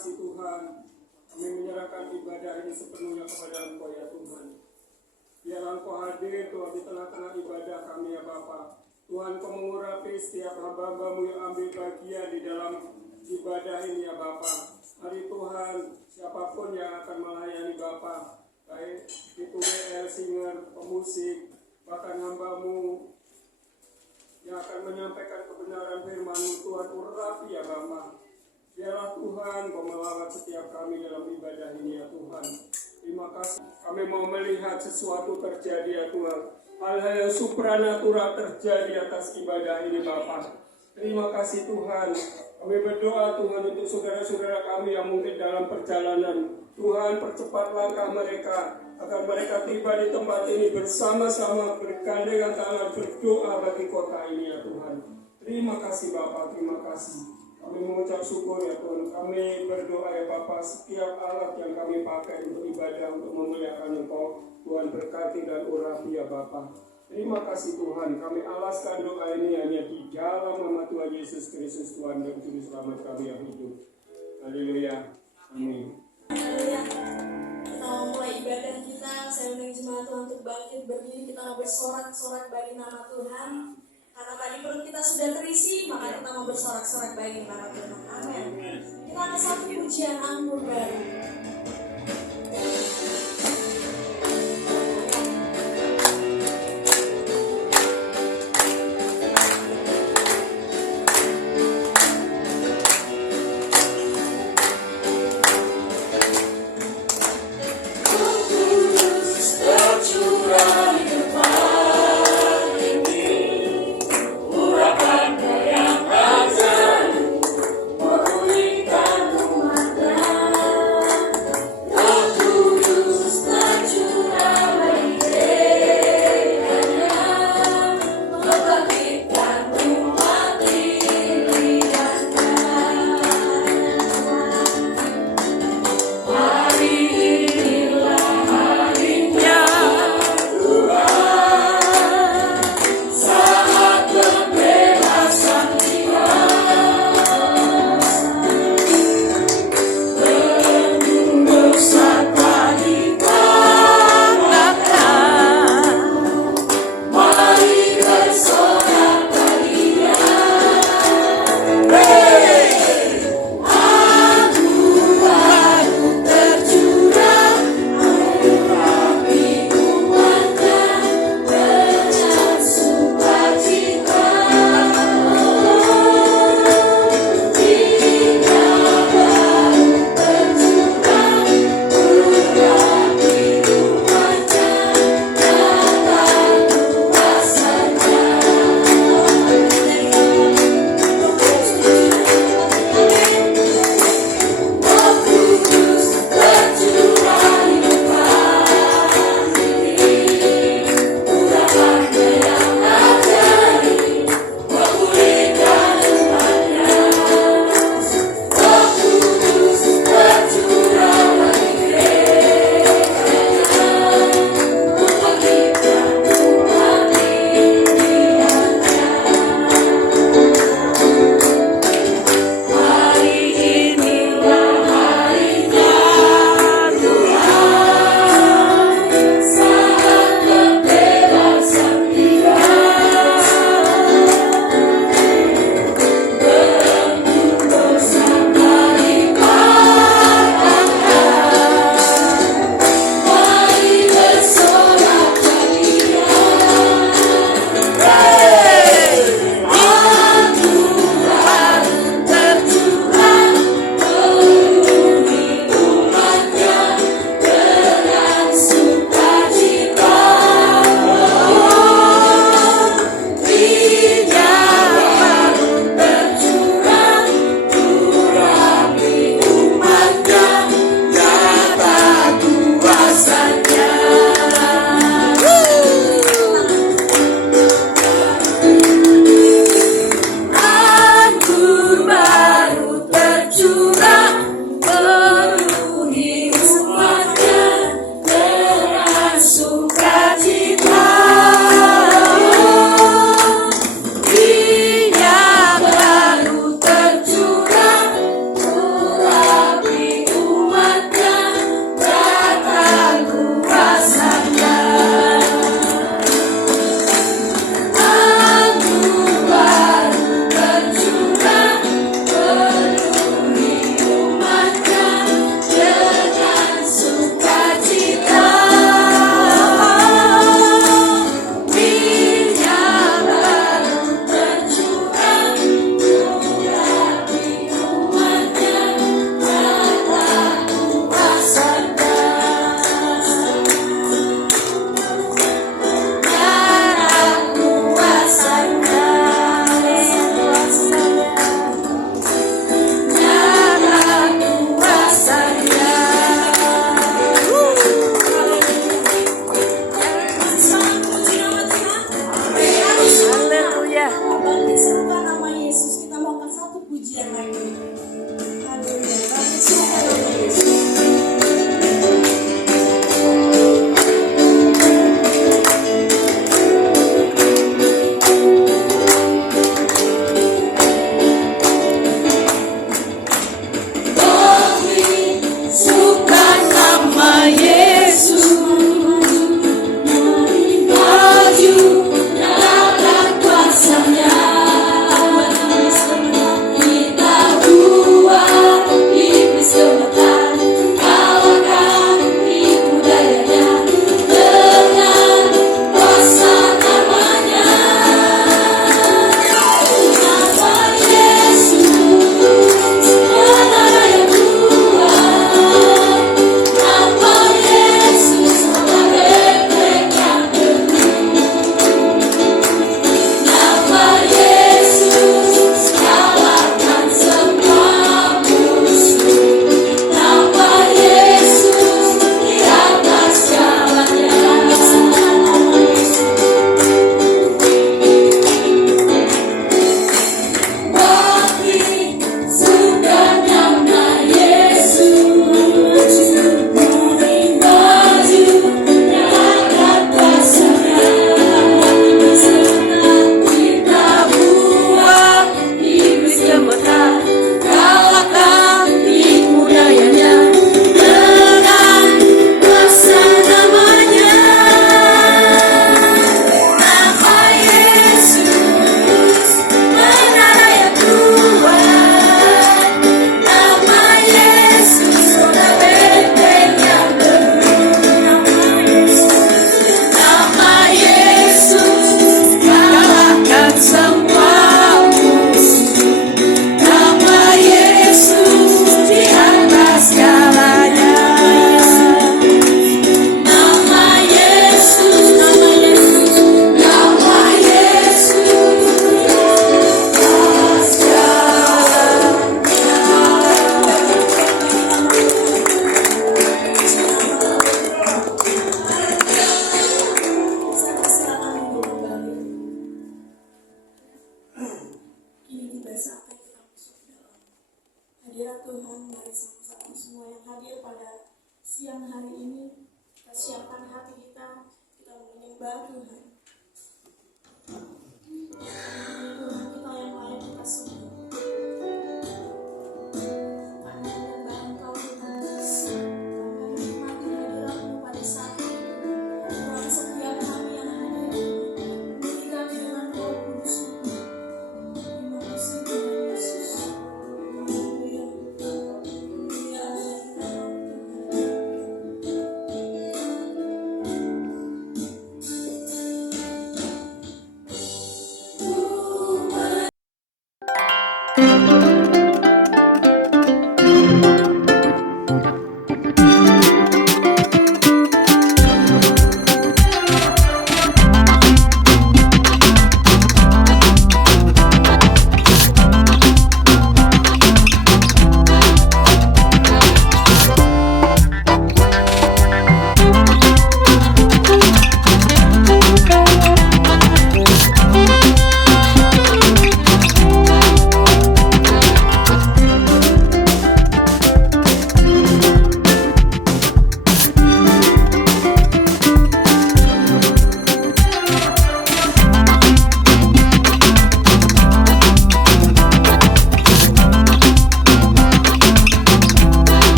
kasih Tuhan, kami menyerahkan ibadah ini sepenuhnya kepada Engkau ya Tuhan. Biarlah Engkau hadir Tuhan di tengah-tengah ibadah kami ya Bapa. Tuhan, Kau mengurapi setiap hamba-Mu yang ambil bagian di dalam ibadah ini ya Bapa. Hari Tuhan, siapapun yang akan melayani Bapa, baik itu WL, singer, pemusik, bahkan hamba-Mu yang akan menyampaikan kebenaran firman-Mu, Tuhan urapi ya Bapa. Biarlah Tuhan Kau melawat setiap kami dalam ibadah ini ya Tuhan. Terima kasih. Kami mau melihat sesuatu terjadi ya Tuhan. Hal-hal yang supranatural terjadi atas ibadah ini Bapa. Terima kasih Tuhan. Kami berdoa Tuhan untuk saudara-saudara kami yang mungkin dalam perjalanan. Tuhan, percepat langkah mereka agar mereka tiba di tempat ini bersama-sama bergandengan tangan berdoa bagi kota ini ya Tuhan. Terima kasih Bapa, terima kasih. Kami mengucap syukur ya Tuhan. Kami berdoa ya Bapa, setiap alat yang kami pakai untuk ibadah, untuk memuliakan Engkau, Tuhan berkati dan urapi ya Bapa. Terima kasih Tuhan. Kami alaskan doa ini hanya di dalam nama Tuhan Yesus Kristus, Tuhan dan Juru Selamat kami yang hidup. Haleluya. Amin. Haleluya. Kita mau mulai ibadah kita. Saya undang jemaat Tuhan untuk bangkit berdiri. Kita mau bersorak-sorak bagi nama Tuhan. Karena tadi perut kita sudah terisi, maka kita mau bersorak-sorak bagi nama Tuhan. Amin. Kita ada satu pujian anggur baru.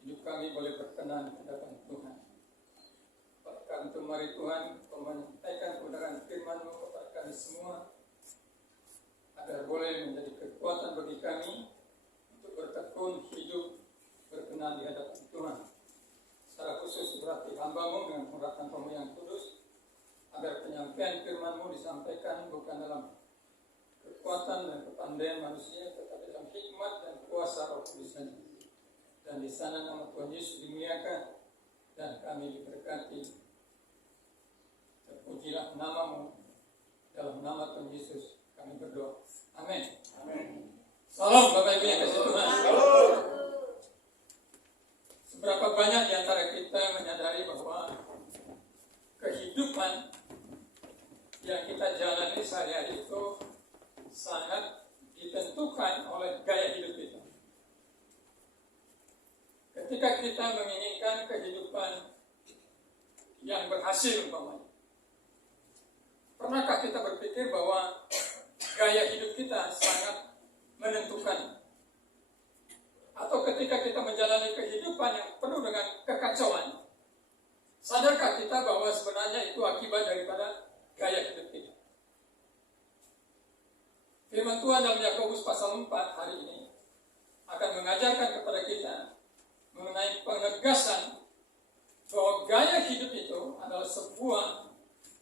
hidup kami boleh berkenan di hadapan Tuhan. Karena itu mari Tuhan menyampaikan kebenaran firman-Mu kepada kami semua, agar boleh menjadi kekuatan bagi kami untuk bertekun hidup berkenan di hadapan Tuhan. Secara khusus berarti hamba-Mu dengan menggerakkan Roh-Mu yang kudus, agar penyampaian firman-Mu disampaikan bukan dalam kekuatan dan kepandaian manusia, tetapi dalam hikmat dan kuasa Roh Kudus saja. Dan di sana nama Tuhan Yesus dimuliakan dan kami diberkati. Terpujilah nama-Mu, dalam nama Tuhan Yesus kami berdoa. Amin. Amin. Salam Bapak Ibu yang kasih Tuhan. Seberapa banyak di antara kita menyadari bahwa kehidupan yang kita jalani sehari-hari itu sangat ditentukan oleh gaya hidup kita. Ketika kita menginginkan kehidupan yang berhasil umpamanya, pernahkah kita berpikir bahwa gaya hidup kita sangat menentukan? Atau ketika kita menjalani kehidupan yang penuh dengan kekacauan, sadarkah kita bahwa sebenarnya itu akibat daripada gaya hidup kita? Firman Tuhan dalam Yakobus pasal 4 hari ini akan mengajarkan kepada kita mengenai penegasan bahwa gaya hidup itu adalah sebuah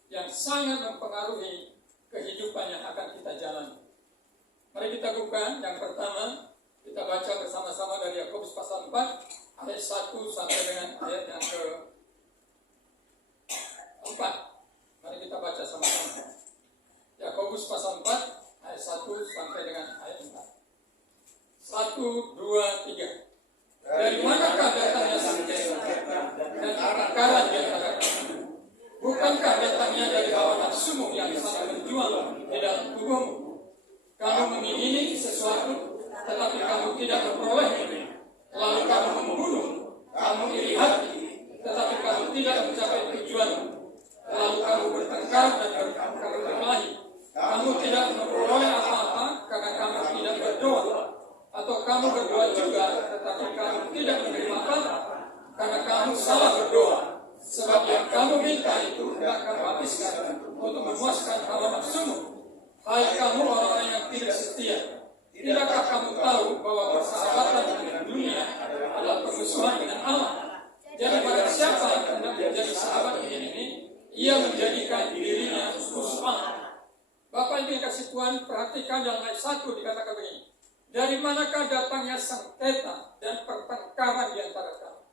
yang sangat mempengaruhi kehidupan yang akan kita jalani. Mari kita buka yang pertama, kita baca bersama-sama dari Yakobus pasal 4 ayat 1 sampai dengan ayat yang ke-4. Mari kita baca sama-sama. Yakobus pasal 4 ayat 1 sampai dengan ayat 4. 1, 2, 3. Dari manakah datangnya sengketa dan pertengkaran di antara kamu? Bukankah datangnya dari hawa nafsumu yang saling berjuang di dalam tubuhmu? Kamu mengingini sesuatu, tetapi kamu tidak memperolehnya. Lalu kamu membunuh, kamu iri hati, tetapi kamu tidak mencapai tujuanmu. Lalu kamu bertengkar dan kamu berkelahi. Kamu tidak memperoleh apa-apa karena kamu tidak berdoa. Atau kamu berdoa juga, tetapi kamu tidak menerima apa-apa karena kamu salah berdoa. Sebab yang kamu minta itu tidak kamu habiskan untuk memuaskan hawa nafsumu. Hai kamu orang-orang yang tidak setia, tidakkah kamu tahu bahwa persahabatan dengan dunia adalah permusuhan dengan Allah? Jadi pada siapa yang hendak menjadi sahabat dengan ini, ia menjadikan dirinya musuh Allah. Bapak Ibu yang kasih Tuhan, perhatikan dalam ayat 1 dikatakan begini. Dari manakah datangnya sengketa dan pertengkaran di antara kamu?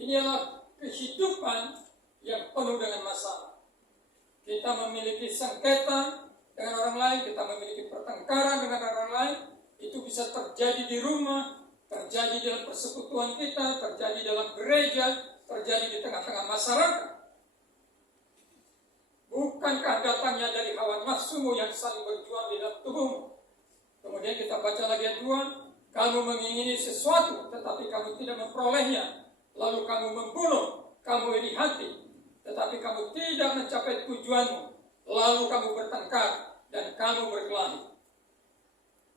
Ini adalah kehidupan yang penuh dengan masalah. Kita memiliki sengketa dengan orang lain, kita memiliki pertengkaran dengan orang lain. Itu bisa terjadi di rumah, terjadi dalam persekutuan kita, terjadi dalam gereja, terjadi di tengah-tengah masyarakat. Bukankah datangnya dari hawa nafsumu yang saling berjuang di dalam tubuhmu? Kemudian kita baca lagi ayat 2. Kamu mengingini sesuatu, tetapi kamu tidak memperolehnya. Lalu kamu membunuh, kamu iri hati, tetapi kamu tidak mencapai tujuanmu. Lalu kamu bertengkar dan kamu berkelahi.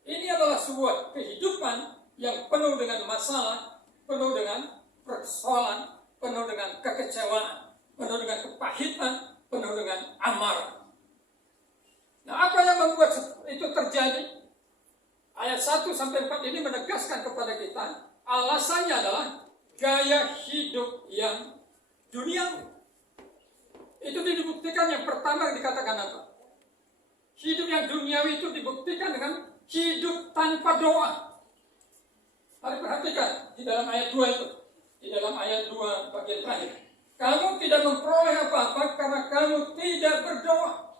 Ini adalah sebuah kehidupan yang penuh dengan masalah, penuh dengan persoalan, penuh dengan kekecewaan, penuh dengan kepahitan, penuh dengan amarah. Nah, apa yang membuat itu terjadi? Ayat 1 sampai 4 ini menegaskan kepada kita, alasannya adalah gaya hidup yang duniawi. Itu dibuktikan yang pertama dikatakan apa? Hidup yang duniawi itu dibuktikan dengan hidup tanpa doa. Mari perhatikan di dalam ayat 2 itu. Di dalam ayat 2 bagian terakhir. Kamu tidak memperoleh apa-apa karena kamu tidak berdoa.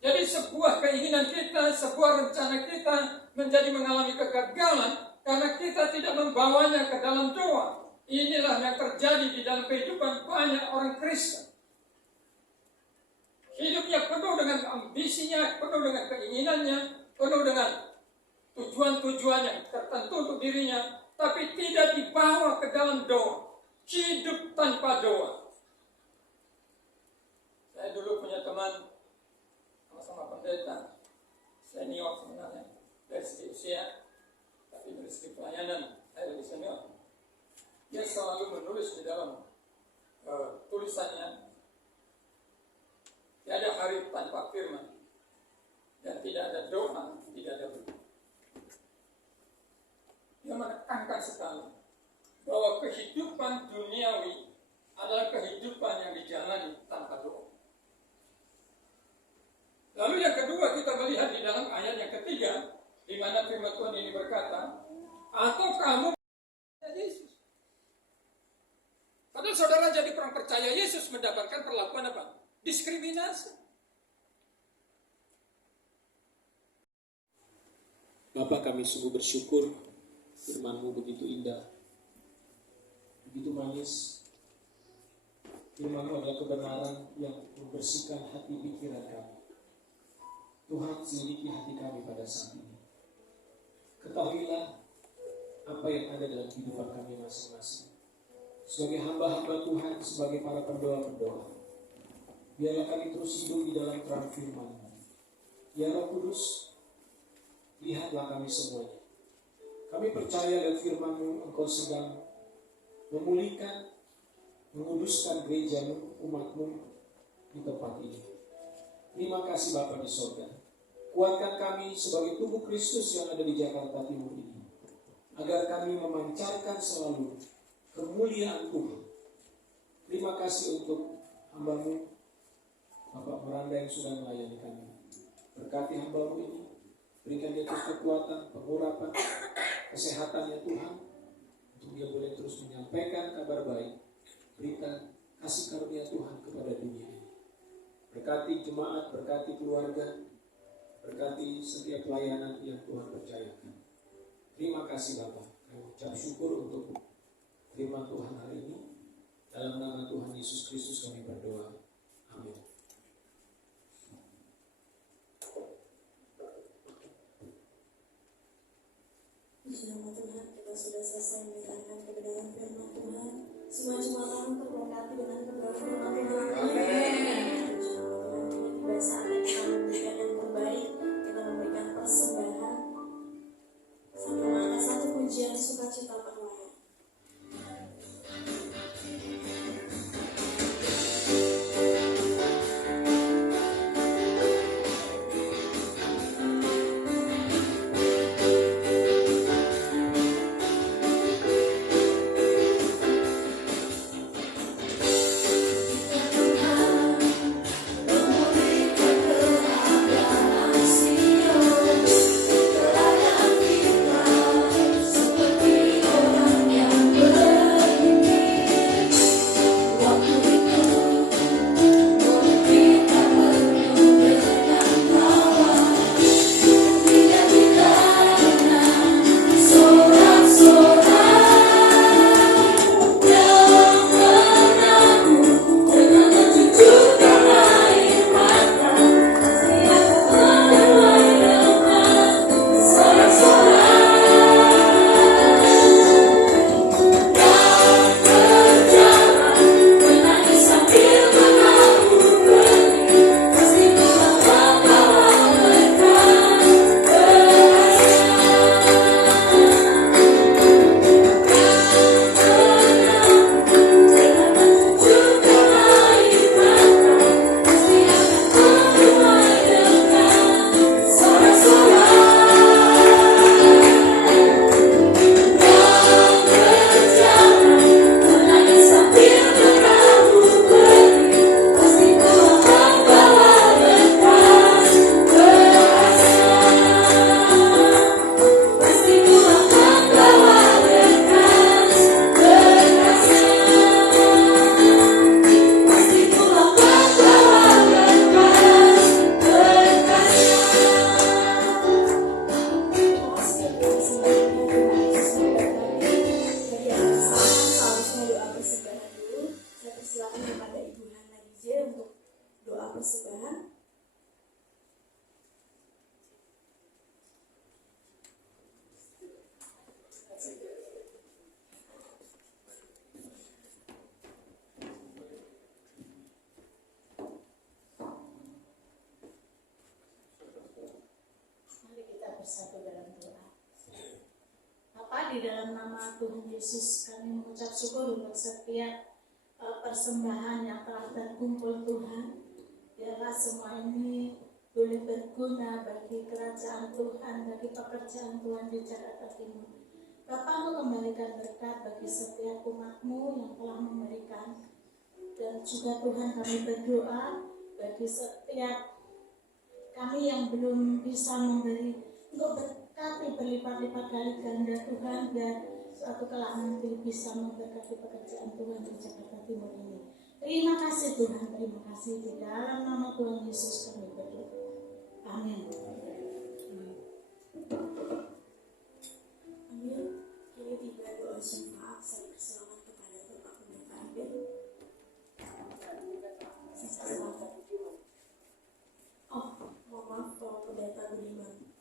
Jadi sebuah keinginan kita, sebuah rencana kita menjadi mengalami kegagalan karena kita tidak membawanya ke dalam doa. Inilah yang terjadi di dalam kehidupan banyak orang Kristen. Hidupnya penuh dengan ambisinya, penuh dengan keinginannya, penuh dengan tujuan-tujuan yang tertentu untuk dirinya, tapi tidak dibawa ke dalam doa. Hidup tanpa doa. Saya dulu punya teman sama-sama pendeta, senior sebenarnya, dari segi usia, tapi dari segi pelayanan saya lebih senior. Dia selalu menulis di dalam tulisannya, tiada hari tanpa firman, dan tidak ada doa, tidak ada berdoa. Dia menekankan sekali bahwa kehidupan duniawi adalah kehidupan yang dijalani tanpa doa. Lalu yang kedua, kita melihat di dalam ayat yang ketiga, di mana firman Tuhan ini berkata, atau kamu Yesus. Padahal saudara jadi orang percaya Yesus mendapatkan perlakuan apa? Diskriminasi. Bapa, kami sungguh bersyukur firman-Mu begitu indah, begitu manis. Firman-Mu adalah kebenaran yang membersihkan hati pikiran kami. Tuhan, selidiki hati kami pada saat ini. Ketahuilah apa yang ada dalam kehidupan kami masing-masing. Sebagai hamba-hamba Tuhan, sebagai para pendoa-pendoa, biarlah kami terus hidup di dalam terang firman-Mu. Ya Roh Kudus, lihatlah kami semuanya. Kami percaya dengan firman-Mu, Engkau sedang memulihkan, menguduskan gereja-Mu, umat-Mu di tempat ini. Terima kasih Bapa di sorga. Kuatkan kami sebagai tubuh Kristus yang ada di Jakarta Timur ini, agar kami memancarkan selalu kemuliaan Tuhan. Terima kasih untuk hamba-Mu, Bapak Meranda yang sudah melayani kami. Berkati hamba-Mu ini, berikan dia terus kekuatan, pengurapan, kesehatan ya Tuhan, untuk dia boleh terus menyampaikan kabar baik, berita kasih karunia Tuhan kepada dunia ini. Berkati jemaat, berkati keluarga, berkati setiap pelayanan yang Tuhan percayakan. Terima kasih Bapa. Kami ucap syukur untuk firman Tuhan hari ini. Dalam nama Tuhan Yesus Kristus kami berdoa. Amin. Puji nama Tuhan, kita sudah selesai mendengarkan kebenaran firman Tuhan. Semua jemaat Tuhan terberkati dengan kebenaran firman Tuhan. Amin. Puji nama Tuhan, tiba saatnya kita memberikan yang terbaik, kita memberikan persembahan sambil mengangkat satu pujian sukacita penuhnya. Seperti di dalam nama Tuhan Yesus kami mengucap syukur untuk setiap persembahan yang telah terkumpul Tuhan. Biarlah semua ini boleh berguna bagi kerajaan Tuhan, bagi pekerjaan Tuhan di Jakarta Timur. Bapa, Engkau kembalikan berkat bagi setiap umat-Mu yang telah memberikan. Dan juga Tuhan kami berdoa bagi setiap kami yang belum bisa memberi, Engkau berkati berlipat-lipat kali ganda Tuhan, biar suatu kelak nanti bisa memberkati pekerjaan Tuhan di Jakarta Timur ini. Terima kasih Tuhan, terima kasih. Di dalam nama Tuhan Yesus kami berdoa. Amin. Amin. Kini tiba doa syafaat, saya persilakan kepada Bapak Pendeta Abel. Oh, mohon maaf Bapak Pendeta Budiman.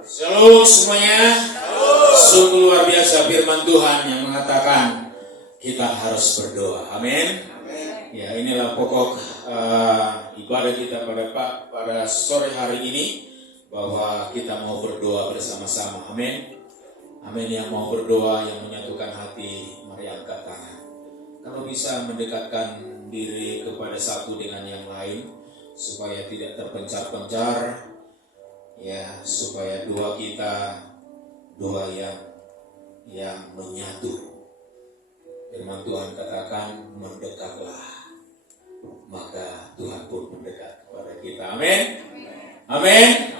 Shalom semuanya. Sungguh luar biasa firman Tuhan yang mengatakan kita harus berdoa. Amin. Ya, inilah pokok ibadah kita pada sore hari ini, bahwa kita mau berdoa bersama-sama. Amin. Amin. Yang mau berdoa, yang menyatukan hati, mari angkat tangan. Kalau bisa mendekatkan diri kepada satu dengan yang lain supaya tidak terpencar-pencar. Ya, supaya doa kita doa yang menyatu. Firman Tuhan katakan, mendekatlah, maka Tuhan pun mendekat kepada kita. Amin. Amin.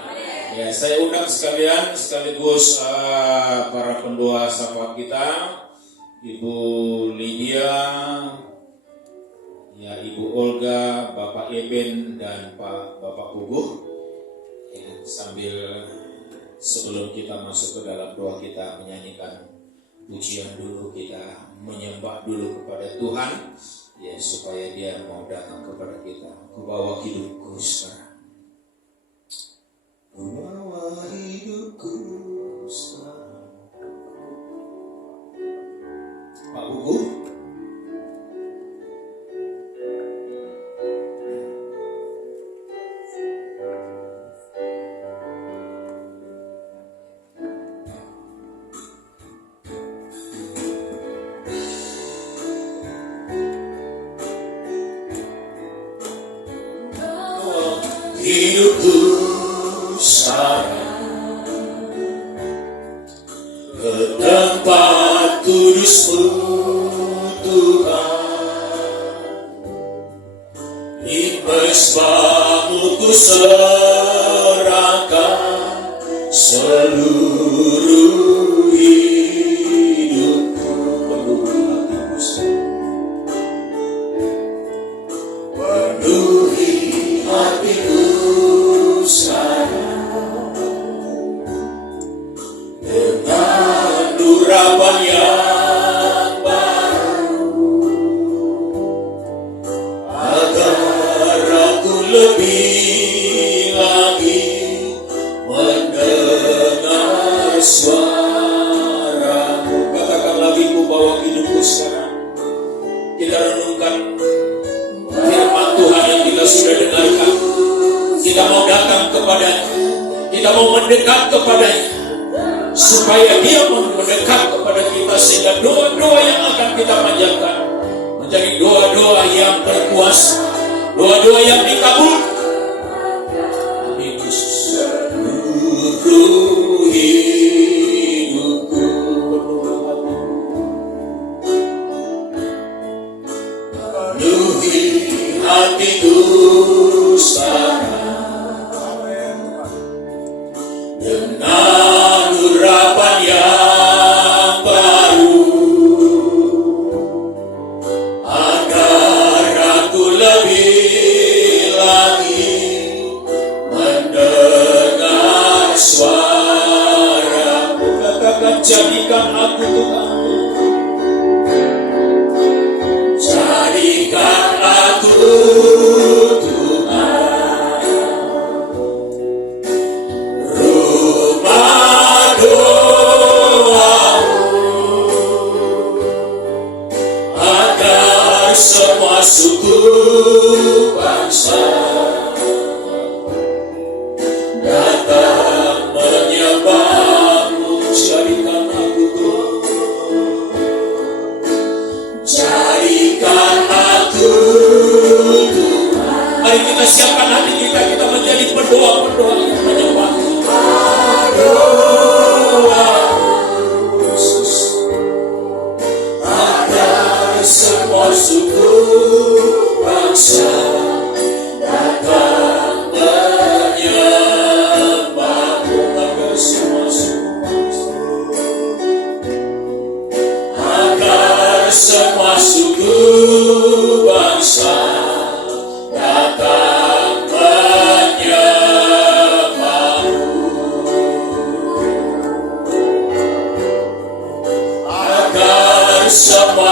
Ya, saya undang sekalian sekaligus para pendoa syafaat kita, Ibu Lydia, ya Ibu Olga, Bapak Eben dan Bapak Puguh. Ya, sambil sebelum kita masuk ke dalam doa, kita menyanyikan pujian dulu, kita menyembah dulu kepada Tuhan, ya, supaya Dia mau datang kepada kita. Ku bawa hidupku sekarang, ku bawa hidupku sekarang. Pak Buku. Hidupku sekarang ke tempat kudus-Mu Tuhan, di mesbah-Mu ku serahkan seluruh hidupku. Penuhi hatiku sekarang dengan urapan yang baru, agar aku lebih lagi mendengar suara-Mu. Katakan lagi, ku bawa hidupku sekarang. Kita renungkan firman Tuhan yang kita sudah dengarkan. Kita mau datang kepadanya, kita mau mendekat kepadanya, supaya Dia mendekat kepada kita, sehingga doa-doa yang akan kita panjatkan menjadi doa-doa yang berkuasa, doa-doa yang dikabulkan. Amin. Seluruh hidupku penuhi hatiku sekarang dengan urapan yang baru, agar aku lebih lagi mendengar suara-Mu. Katakan, jadikan aku Tuhan, jadikan aku Tuhan, rumah doa-Mu, agar semua suku bangsa datang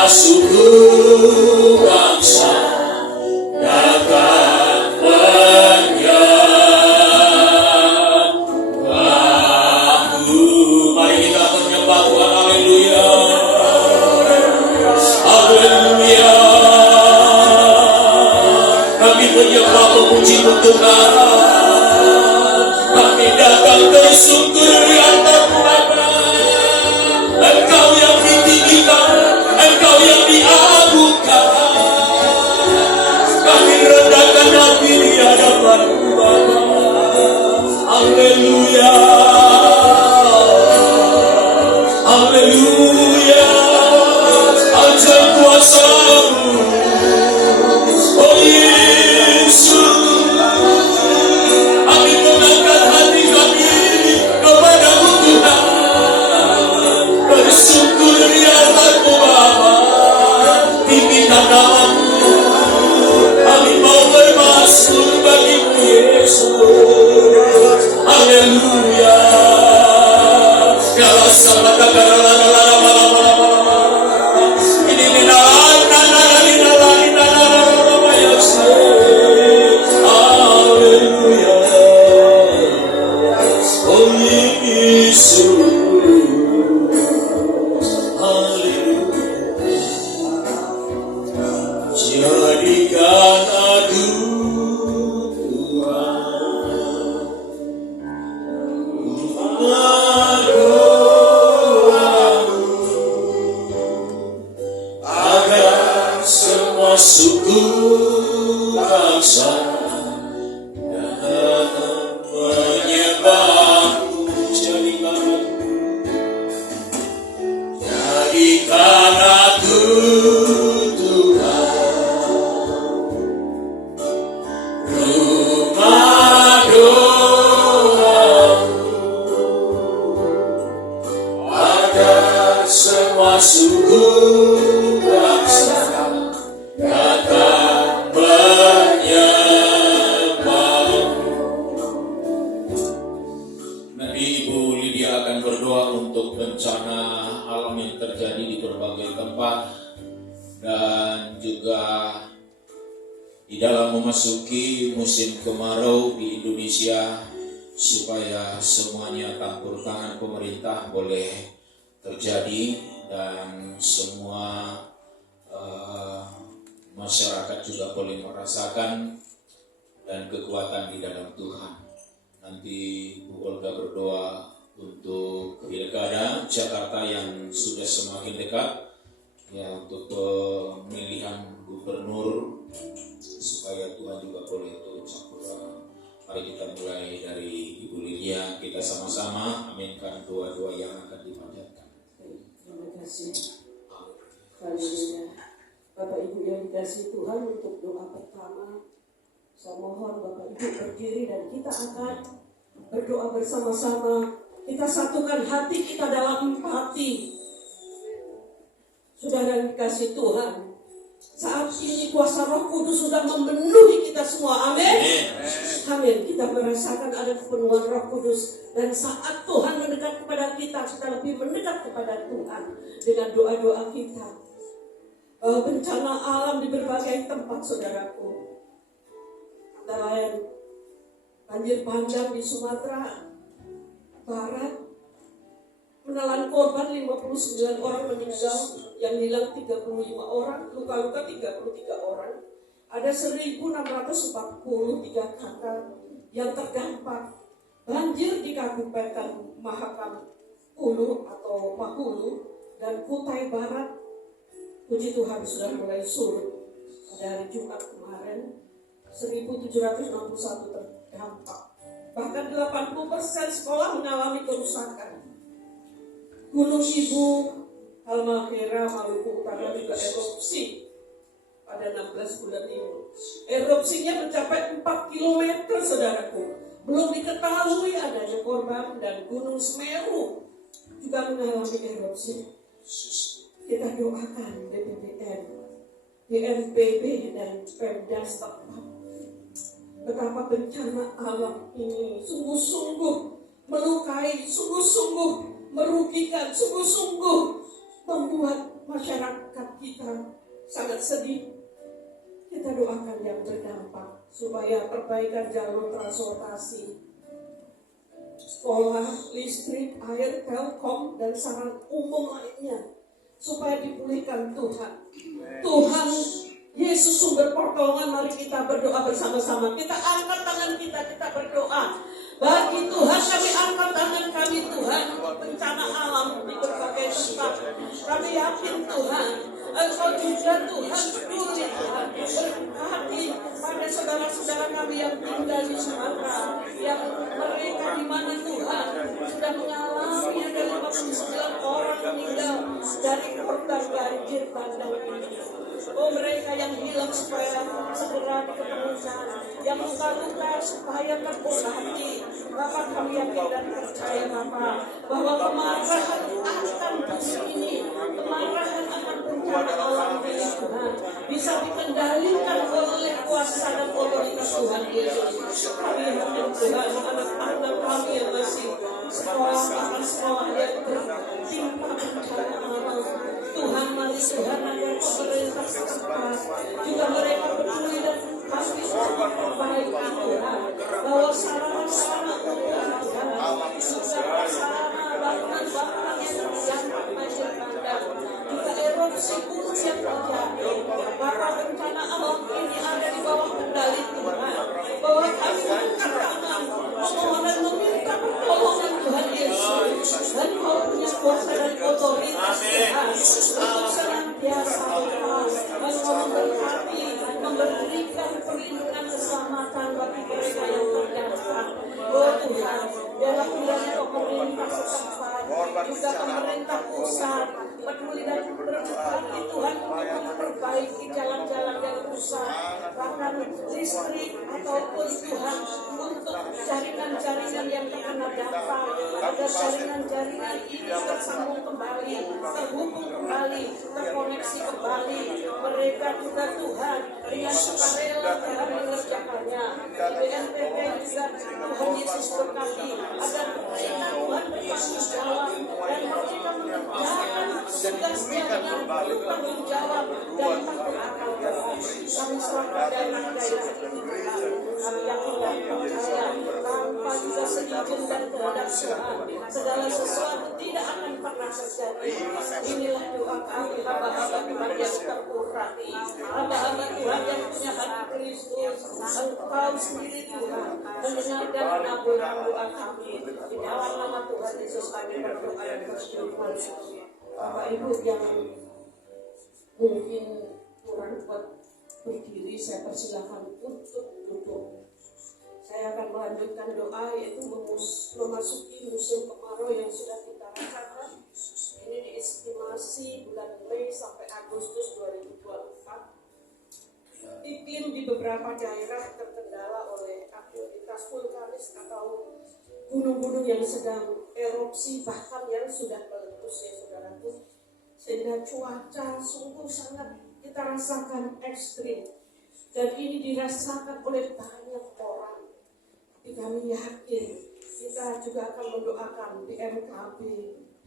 suku bangsa datang menyembahmu. Mari kita menyembah Tuhan. Haleluya. Haleluya. Kami menyembah memuji Tuhan. Kami datang bersyukur di atas Bapa. Engkau yang ditinggikan, Engkau yang diagungkan. Kami rendahkan hati di hadapan Bapa. Haleluya. Haleluya. Ajar kuasa-Mu, oh Yesus. Kami mengangkat hati kami kepada-Mu Tuhan. Bersyukur di atas-Mu Bapa. Tinggikan nama-Mu. Kami mau bermasmur bagi-Mu Yesus. Haleluya. Kalau salah jadikan aku agar semua suku bangsa datang menyembahmu. Jadikan aku rumah doamu, agar semua suku bangsa datang menyembahmu. Nanti Ibu Lydia akan berdoa untuk bencana alam yang terjadi di berbagai tempat dan juga di dalam memasuki musim kemarau di Indonesia, supaya semuanya campur tangan pemerintah boleh terjadi dan semua masyarakat juga boleh merasakan dan kekuatan di dalam Tuhan. Nanti Bu Olga berdoa untuk pilkada Jakarta yang sudah semakin dekat, ya, untuk pemilihan gubernur, supaya Tuhan juga boleh turut campur tangan. Mari kita mulai dari Ibu Lydia, kita sama-sama aminkan doa-doa yang akan dipanjatkan. Terima kasih. Haleluya. Bapak Ibu yang dikasihi Tuhan, untuk doa pertama, saya mohon Bapak Ibu berdiri dan kita akan berdoa bersama-sama. Kita satukan hati kita dalam hati. Saudara yang dikasihi Tuhan, saat ini kuasa Roh Kudus sudah memenuhi kita semua. Amin. Amin. Kita merasakan ada kepenuhan Roh Kudus, dan saat Tuhan mendekat kepada kita, kita lebih mendekat kepada Tuhan dengan doa-doa kita. Bencana alam di berbagai tempat, saudaraku, antara lain banjir bandang di Sumatera Barat menelan korban 59 orang meninggal, yang hilang 35 orang, luka-luka 33 orang. Ada 1.643 kakak yang terdampak. Banjir di Kabupaten Mahakam Ulu atau Mahulu dan Kutai Barat, puji Tuhan sudah mulai surut. Pada hari Jumat kemarin 1.761 terdampak. Bahkan 80% sekolah mengalami kerusakan. Gunung Ibu, Halmahera, Maluku Utara juga erupsi pada 16 bulan ini. Erupsinya mencapai 4 km, saudaraku. Belum diketahui adanya korban, dan Gunung Semeru juga mengalami erupsi. Kita doakan BPBN, BNPB dan Pemda setempat. Betapa bencana alam ini sungguh-sungguh melukai, sungguh-sungguh merugikan, sungguh-sungguh membuat masyarakat kita sangat sedih. Kita doakan yang berdampak supaya perbaikan jalur transportasi, sekolah, listrik, air, telkom, dan sarana umum lainnya supaya dipulihkan Tuhan. Tuhan Yesus sumber pertolongan, mari kita berdoa bersama-sama. Kita angkat tangan kita berdoa. Bagi Tuhan kami angkat tangan kami Tuhan, bencana alam di berbagai tempat. Kami yakin Tuhan, Engkau juga Tuhan peduli Tuhan. Berkati pada saudara-saudara kami yang tinggal di Sumatera, yang mereka di mana Tuhan sudah mengalami ada 59 orang meninggal dari korban banjir bandang ini. Oh, mereka yang hilang supaya segera diketemukan, yang luka-luka supaya terobati. Bapak, kami yakin dan percaya Bapak bahwa kemarahan akan musim ini, kemarahan akan bencana alam ini Tuhan bisa dikendalikan oleh kuasa dan otoritas Tuhan Yesus. Kami yakin Tuhan, anak-anak kami yang masih sekolah, bahkan sekolah yang tertimpa bencana alam, Tuhan, mari Tuhan agar pemerintah setempat juga mereka peduli dan kami semua perbaiki Tuhan, bahwa sarana-sarana umum Tuhan, juga sarana bangunan-bangunan yang terdampak banjir bandang, juga erupsi gunung yang terjadi, Bapak, bencana alam ini ada di bawah kendali Tuhan, bahwa kami mengangkat tangan memohon dan meminta pertolongan Tuhan Yesus, dan Kau punya kuasa dan otoritas Tuhan untuk senantiasa Engkau memberkati, memberikan perlindungan keselamatan bagi mereka yang terdampak. Oh Tuhan, biarlah kiranya pemerintah setempat, juga pemerintah pusat peduli dan berhati Tuhan untuk memperbaiki jalan-jalan yang rusak, bahkan listrik ataupun Tuhan untuk jaringan-jaringan yang terkena dampak, agar jaringan-jaringan ini tersambung kembali, terhubung kembali, terkoneksi kembali. Mereka juga Tuhan dengan sukarela Tuhan mengerjakannya. BNPB juga Tuhan Yesus berkati agar mereka Tuhan bertanggung jawab dan mereka mengerjakan tugasnya dengan penuh tanggung jawab dan takut akan Tuhan. Kami serahkan daerah-daerah ini Tuhan. Kami yakin dan percaya tanpa juga seizin dan kehendak Tuhan, segala sesuatu tidak akan pernah terjadi. Inilah doa kami, hamba-hamba Tuhan yang terkurati, hamba-hamba Tuhan yang punya hati Kristus. Engkau sendiri Tuhan mendengar dan mengabulkan doa kami. Di dalam nama Tuhan Yesus kami berdoa dan bersyukur. Bapak Ibu yang mungkin kurang kuat berdiri, saya persilakan untuk duduk. Saya akan melanjutkan doa, yaitu memasuki musim kemarau yang sudah kita rasakan. Ini diestimasi bulan Mei sampai Agustus 2024. Iklim di beberapa daerah terkendala oleh aktivitas vulkanis atau gunung-gunung yang sedang erupsi, bahkan yang sudah meletus ya saudaraku. Sehingga cuaca sungguh sangat kita rasakan ekstrim. Dan ini dirasakan oleh banyak orang. Tapi kami yakin kita juga akan mendoakan BMKB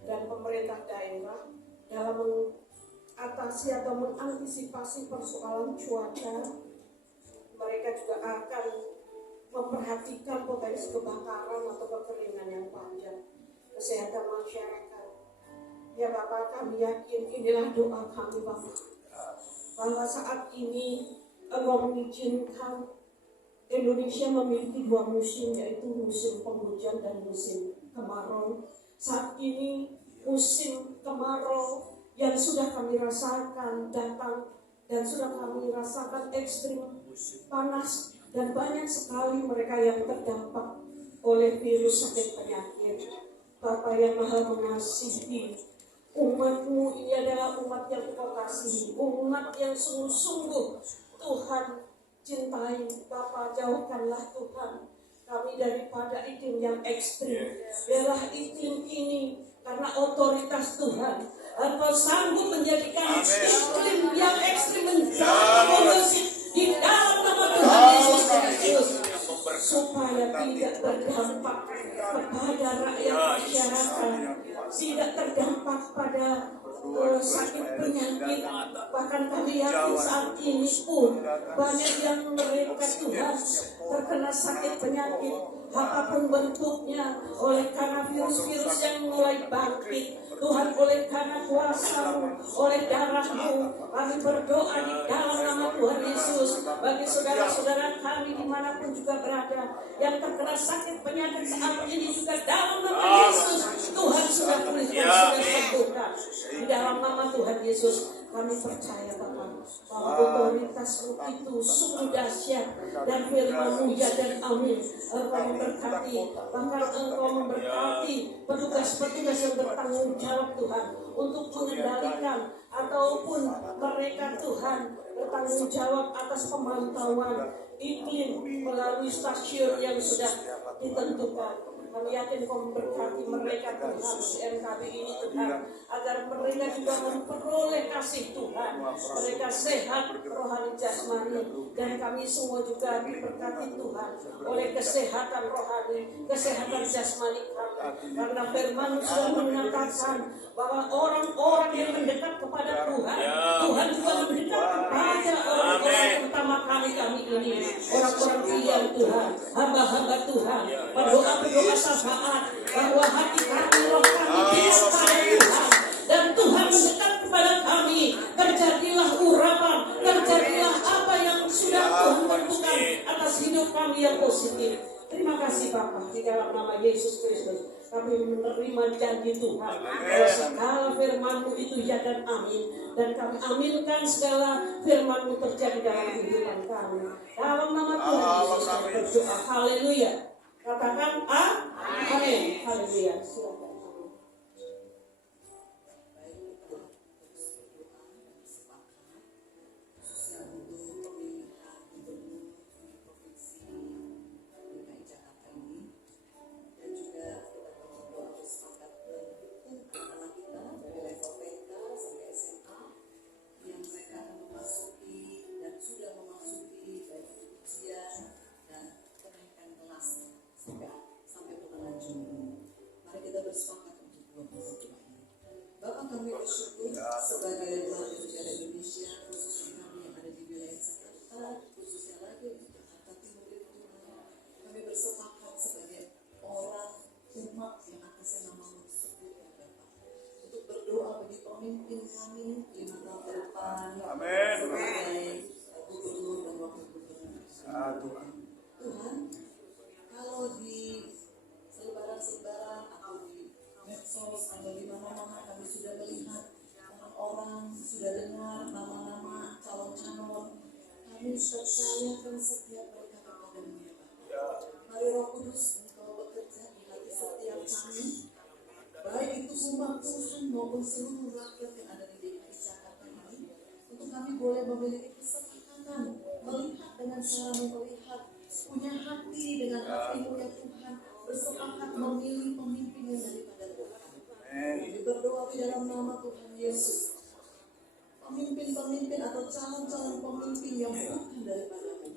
dan pemerintah daerah dalam mengatasi atau mengantisipasi persoalan cuaca. Mereka juga akan memperhatikan potensi kebakaran atau kekeringan yang panjang, kesehatan masyarakat. Ya Bapak, kami yakin inilah doa kami Bapak, bahwa saat ini Engkau mengizinkan Indonesia memiliki dua musim, yaitu musim penghujan dan musim kemarau. Saat ini musim kemarau yang sudah kami rasakan datang dan sudah kami rasakan ekstrim panas, dan banyak sekali mereka yang terdampak oleh virus sakit penyakit. Bapa yang Maha Mengasihi, umat-Mu ini adalah umat yang Kau kasihi, umat yang sungguh-sungguh Tuhan cintai. Bapa, jauhkanlah Tuhan kami daripada iklim yang ekstrim. Biarlah iklim ini karena otoritas Tuhan, Engkau sanggup menjadikan iklim yang ekstrim menjadi kondusif di dalam nama Tuhan Yesus Kristus, supaya tidak berdampak kepada rakyat masyarakat, sehingga terdampak pada sakit penyakit. Bahkan kami yakin saat ini pun banyak yang mereka Tuhan terkena sakit penyakit apapun bentuknya oleh karena virus-virus yang mulai bangkit. Tuhan, oleh karena kuasa-Mu, oleh darah-Mu, kami berdoa di dalam nama Tuhan Yesus bagi saudara-saudara kami dimanapun juga berada yang terkena sakit penyakit saat ini juga dalam nama Yesus. Tuhan sudah pulihkan, sudah sembuhkan. Di dalam nama Tuhan Yesus kami percaya Bapa bahwa otoritas-Mu itu sungguh dahsyat dan firman-Mu ya dan amin. Engkau memberkati, bahkan Engkau memberkati petugas-petugas yang bertanggung jawab Tuhan untuk mengendalikan ataupun mereka Tuhan bertanggung jawab atas pemantauan iklim melalui stasiun yang sudah ditentukan. Kami yakin Kau memberkati mereka Tuhan di MKB ini Tuhan, agar mereka juga memperoleh kasih Tuhan, mereka sehat rohani jasmani, dan kami semua juga diberkati Tuhan oleh kesehatan rohani, kesehatan jasmani kami, karena firman sudah mengatakan bahwa orang-orang yang mendekat kepada Tuhan, Tuhan juga mendekat kepada orang-orang pertama kami ini, orang-orang pilihan Tuhan, hamba-hamba Tuhan, berdoa syafaat bahwa hati kami, roh kami dekat pada Tuhan, dan Tuhan mendekat kepada kami. Terjadilah urapan, terjadilah apa yang sudah Tuhan tentukan atas hidup kami yang positif. Terima kasih Bapa, di dalam nama Yesus Kristus kami menerima janji Tuhan bahwa segala firman-Mu itu ya dan amin, dan kami aminkan segala firman-Mu terjadi dalam kehidupan kami. Dalam nama Tuhan Yesus kami berdoa. Haleluya. Katakan amin. Haleluya. Silakan. Sebagai warga negara Indonesia, khususnya kami yang ada di wilayah Jakarta, khususnya lagi di Jakarta Timur itu, kami bersepakat sebagai orang umat yang atasnya nama-Mu disebut ya Bapak, untuk berdoa bagi pemimpin kami 5 tahun ke depan sebagai gubernur dan wakil gubernur. Tuhan, kalau di selebaran-selebaran atau di medsos atau di mana-mana kami sudah melihat orang sudah dengar nama-nama calon-calon, kami percayakan setiap mereka kepada-Mu ya Bapa. Mari Roh Kudus Engkau bekerja di hati setiap kami, baik itu umat Tuhan maupun seluruh rakyat yang ada di DKI Jakarta ini, untuk kami boleh memiliki kesepakatan, melihat dengan cara melihat, punya hati dengan hati-Mu ya Tuhan, bersepakat memilih pemimpin yang daripada Tuhan. Kami berdoa di dalam nama Tuhan Yesus, pemimpin-pemimpin atau calon-calon pemimpin yang bukan daripada-Mu,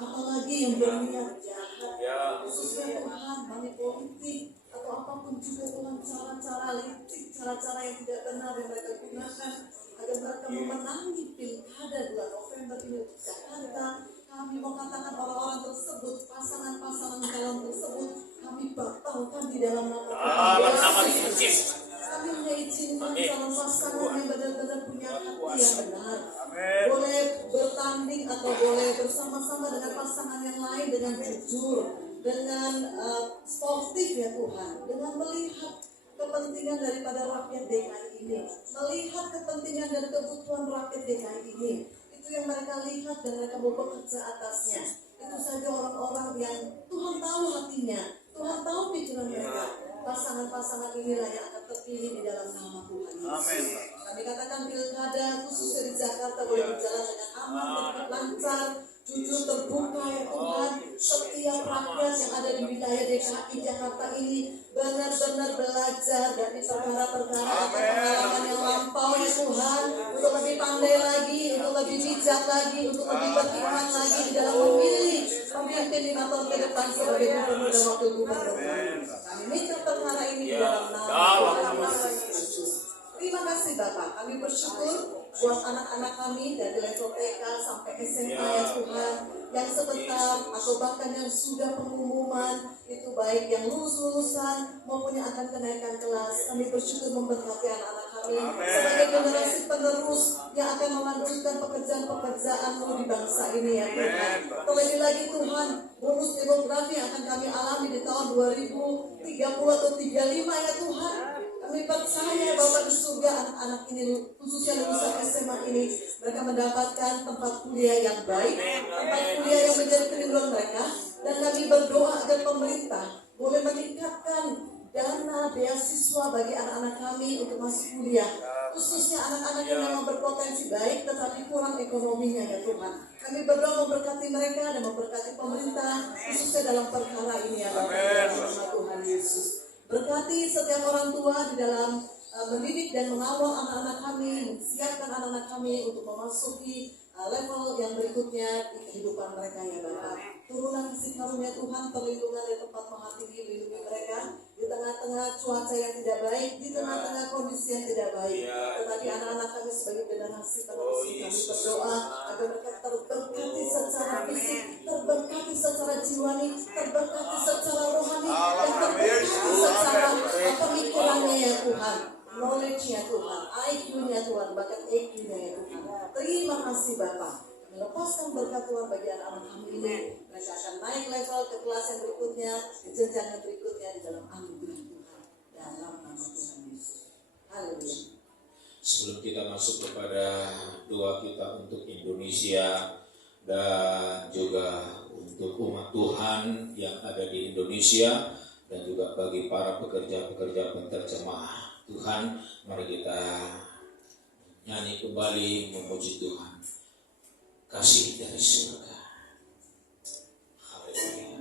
apalagi yang berniat jahat, khususnya Tuhan money politik atau apapun juga Tuhan, cara-cara licik, cara-cara yang tidak benar yang mereka gunakan agar mereka memenangi pilkada 2 November ini di Jakarta. Kami mau katakan orang-orang tersebut, pasangan-pasangan calon tersebut, kami batalkan di dalam nama Yesus. Kami hanya izinkan calon pasangan yang benar-benar punya hati yang benar, boleh bertanding atau boleh bersama-sama dengan pasangan yang lain dengan jujur, dengan sportif ya Tuhan, dengan melihat kepentingan daripada rakyat DKI ini, melihat kepentingan dan kebutuhan rakyat DKI ini. Itu yang mereka lihat dan mereka mau bekerja atasnya. Itu saja orang-orang yang Tuhan tahu hatinya, Tuhan tahu pikiran mereka. Pasangan-pasangan inilah yang akan terpilih di dalam nama Tuhan Yesus. Kami katakan pilkada khususnya di Jakarta boleh berjalan dengan aman, dengan lancar, jujur, terbuka ya Tuhan. Setiap rakyat yang ada di wilayah DKI Jakarta ini benar-benar belajar dari perkara-perkara atau pengalaman yang lampau ya Tuhan, untuk lebih pandai lagi, untuk lebih bijak lagi, untuk lebih beriman lagi di dalam memilih pemimpin 5 tahun ke depan sebagai gubernur dan wakil gubernur. Kami minta perkara ini di dalam nama Tuhan Yesus. buat anak-anak kami dari level TK sampai SMA ya Tuhan, yang sebentar atau bahkan yang sudah pengumuman, itu baik yang lulusan maupun yang akan kenaikan kelas. Kami bersyukur memberkati anak-anak kami sebagai generasi penerus yang akan melanjutkan pekerjaan-pekerjaan-Mu di bangsa ini ya Tuhan. Terlebih lagi Tuhan, bonus demografi yang akan kami alami di tahun 2030 atau 35 ya Tuhan. Kami percaya Bapak di surga, anak-anak ini khususnya lulusan SMA ini, mereka mendapatkan tempat kuliah yang baik, tempat kuliah yang menjadi kerinduan mereka. Dan kami berdoa agar pemerintah boleh meningkatkan dana beasiswa bagi anak-anak kami untuk masuk kuliah, khususnya anak-anak yang memang berpotensi baik tetapi kurang ekonominya ya Tuhan. Kami berdoa memberkati mereka dan memberkati pemerintah khususnya dalam perkara ini ya Bapak Tuhan Yesus. Berkati setiap orang tua di dalam mendidik dan mengawal anak-anak kami, menyiapkan anak-anak kami untuk memasuki level yang berikutnya di kehidupan mereka ya Bapak. Turunlah kasih karunia Tuhan, perlindungan dari tempat maha tinggi, melindungi mereka di tengah-tengah cuaca yang tidak baik, di tengah-tengah kondisi yang tidak baik. Tetapi anak-anak kami sebagai generasi penerus kami berdoa agar mereka terberkati secara fisik, terberkati secara jiwani, terberkati secara rohani, dan terberkati secara pemikirannya ya Tuhan, knowledge-nya Tuhan, IQ-nya Tuhan, bahkan EQ-nya ya Tuhan. Terima kasih Bapak. Melepaskan berkat Tuhan bagi anak-anak kami ini. Mereka akan naik level ke kelas yang berikutnya, ke jenjang yang berikutnya di dalam anugerah Tuhan. Dalam nama Tuhan Yesus. Haleluya. Sebelum kita masuk kepada doa kita untuk Indonesia dan juga untuk umat Tuhan yang ada di Indonesia dan juga bagi para pekerja-pekerja penterjemah Tuhan, mari kita nyanyi kembali memuji Tuhan. Kasih dari surga. Haleluya.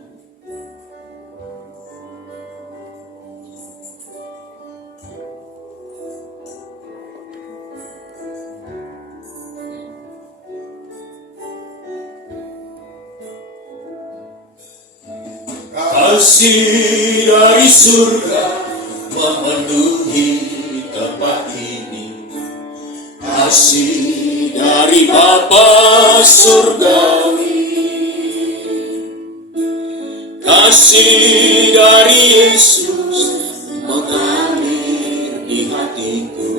Kasih dari surga memenuhi tempat ini. Kasih dari Bapa surgawi, kasih dari Yesus mengalir di hatiku,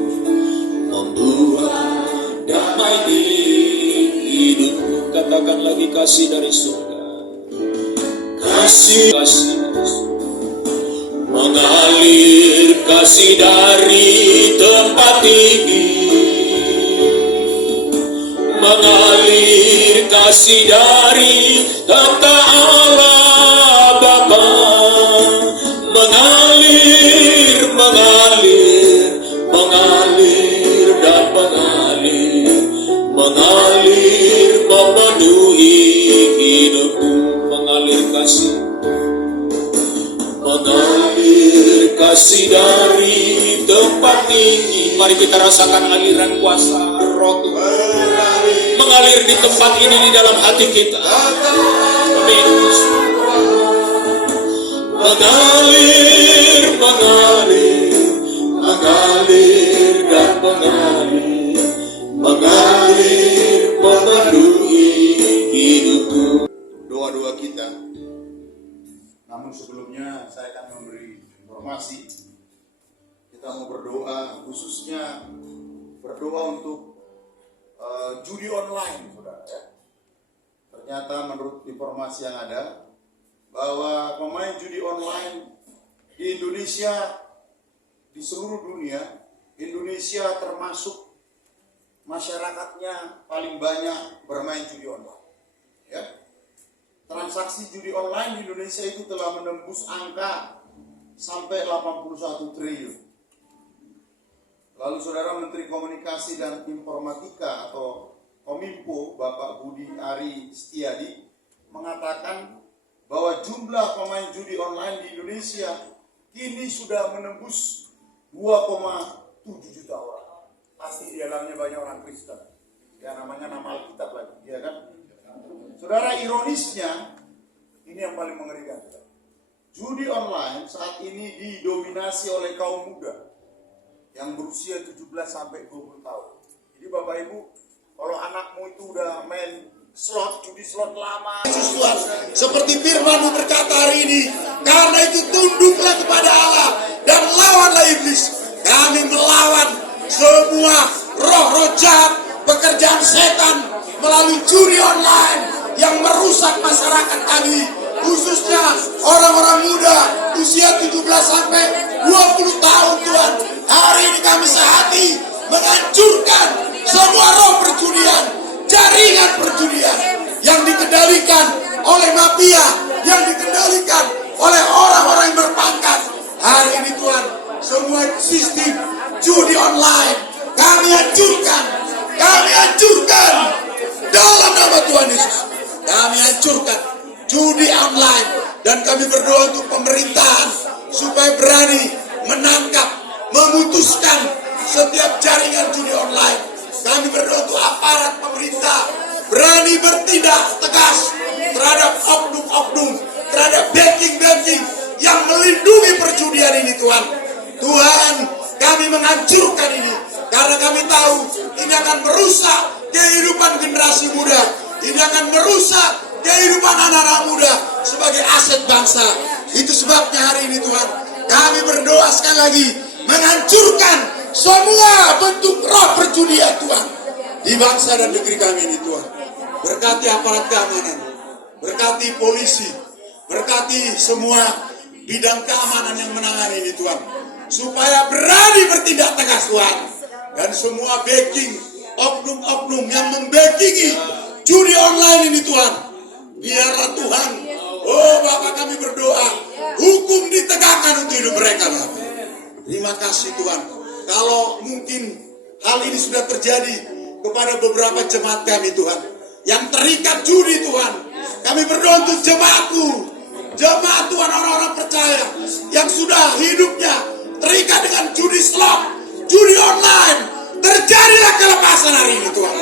membuat damai di hidupku. Katakan lagi, kasih dari surga. Kasih mengalir, kasih dari tempat tinggi, mengalir kasih dari tata Allah Bapa, mengalir, mengalir, mengalir dan mengalir, mengalir memenuhi hidupku, mengalir kasih. Mengalir kasih dari tempat tinggi. Mari kita rasakan aliran kuasa Roh Tuhan mengalir di tempat ini, di dalam hati kita. Amin. Mengalir, mengalir, mengalir dan mengalir, mengalir memenuhi hidupku. Doa-doa kita. Namun sebelumnya saya akan memberi informasi. Kita mau berdoa, khususnya berdoa untuk judi online, saudara. Ya. Ternyata menurut informasi yang ada, bahwa pemain judi online di Indonesia, di seluruh dunia, Indonesia termasuk masyarakatnya paling banyak bermain judi online. Ya. Transaksi judi online di Indonesia itu telah menembus angka sampai 81 triliun. Lalu Saudara Menteri Komunikasi dan Informatika atau Kominfo, Bapak Budi Ari Setiadi, mengatakan bahwa jumlah pemain judi online di Indonesia kini sudah menembus 2,7 juta orang. Pasti di dalamnya banyak orang Kristen. Ya, namanya nama Alkitab lagi, ya kan? Saudara, ironisnya, ini yang paling mengerikan. Judi online saat ini didominasi oleh kaum muda yang berusia 17 sampai 20 tahun. Ini Jadi Bapak Ibu, kalau anakmu itu udah main judi slot lama, Tuhan, seperti firman-Mu berkata hari ini, karena itu tunduklah kepada Allah dan lawanlah iblis. Kami melawan semua roh-roh jahat, pekerjaan setan melalui judi online yang merusak masyarakat kami, khususnya orang-orang muda usia 17 sampai 20 tahun, Tuhan. Hari ini kami sehati menghancurkan semua roh perjudian, jaringan perjudian yang dikendalikan oleh mafia, yang dikendalikan oleh orang-orang yang berpangkat. Hari ini Tuhan, semua sistem judi online kami hancurkan dalam nama Tuhan Yesus. Kami hancurkan judi online dan kami berdoa untuk pemerintahan supaya berani menangkap, memutuskan setiap jaringan judi online. Kami berdoa untuk aparat pemerintah berani bertindak tegas terhadap oknum-oknum, terhadap banking-banking yang melindungi perjudian ini, Tuhan. Tuhan, kami menghancurkan ini karena kami tahu ini akan merusak kehidupan generasi muda. Ini akan merusak kehidupan anak-anak muda sebagai aset bangsa. Itu sebabnya hari ini Tuhan, kami berdoa sekali lagi menghancurkan semua bentuk roh perjudian Tuhan di bangsa dan negeri kami ini Tuhan. Berkati aparat keamanan, berkati polisi, berkati semua bidang keamanan yang menangani ini Tuhan, supaya berani bertindak tegas Tuhan. Dan semua backing, oknum-oknum yang membackingi judi online ini Tuhan, biarlah Tuhan, oh Bapak kami berdoa, hukum ditegakkan untuk hidup mereka Bapak. Terima kasih Tuhan. Kalau mungkin hal ini sudah terjadi kepada beberapa jemaat kami Tuhan, yang terikat judi Tuhan, kami berdoa untuk jemaatku, jemaat Tuhan, orang-orang percaya yang sudah hidupnya terikat dengan judi slot, judi online, terjadilah kelepasan hari ini Tuhan.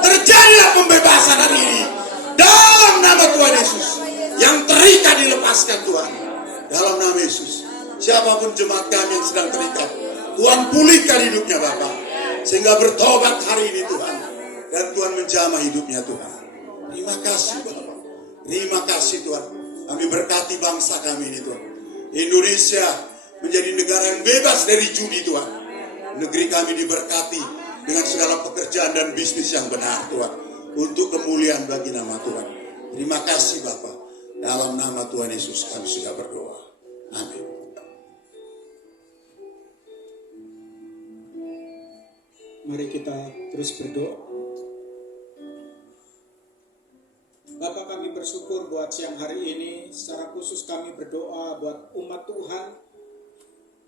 Terjadilah pembebasan hari ini dalam nama Tuhan Yesus. Yang terikat dilepaskan Tuhan dalam nama Yesus. Siapapun jemaat kami yang sedang terikat, Tuhan pulihkan hidupnya Bapak, sehingga bertobat hari ini Tuhan, dan Tuhan menjamah hidupnya Tuhan. Terima kasih Bapak. Terima kasih Tuhan. Kami berkati bangsa kami ini Tuhan. Indonesia menjadi negara yang bebas dari judi Tuhan. Negeri kami diberkati dengan segala pekerjaan dan bisnis yang benar Tuhan, untuk kemuliaan bagi nama Tuhan. Terima kasih Bapak. Dalam nama Tuhan Yesus kami sudah berdoa. Amin. Mari kita terus berdoa. Bapak, kami bersyukur buat siang hari ini. Secara khusus kami berdoa buat umat Tuhan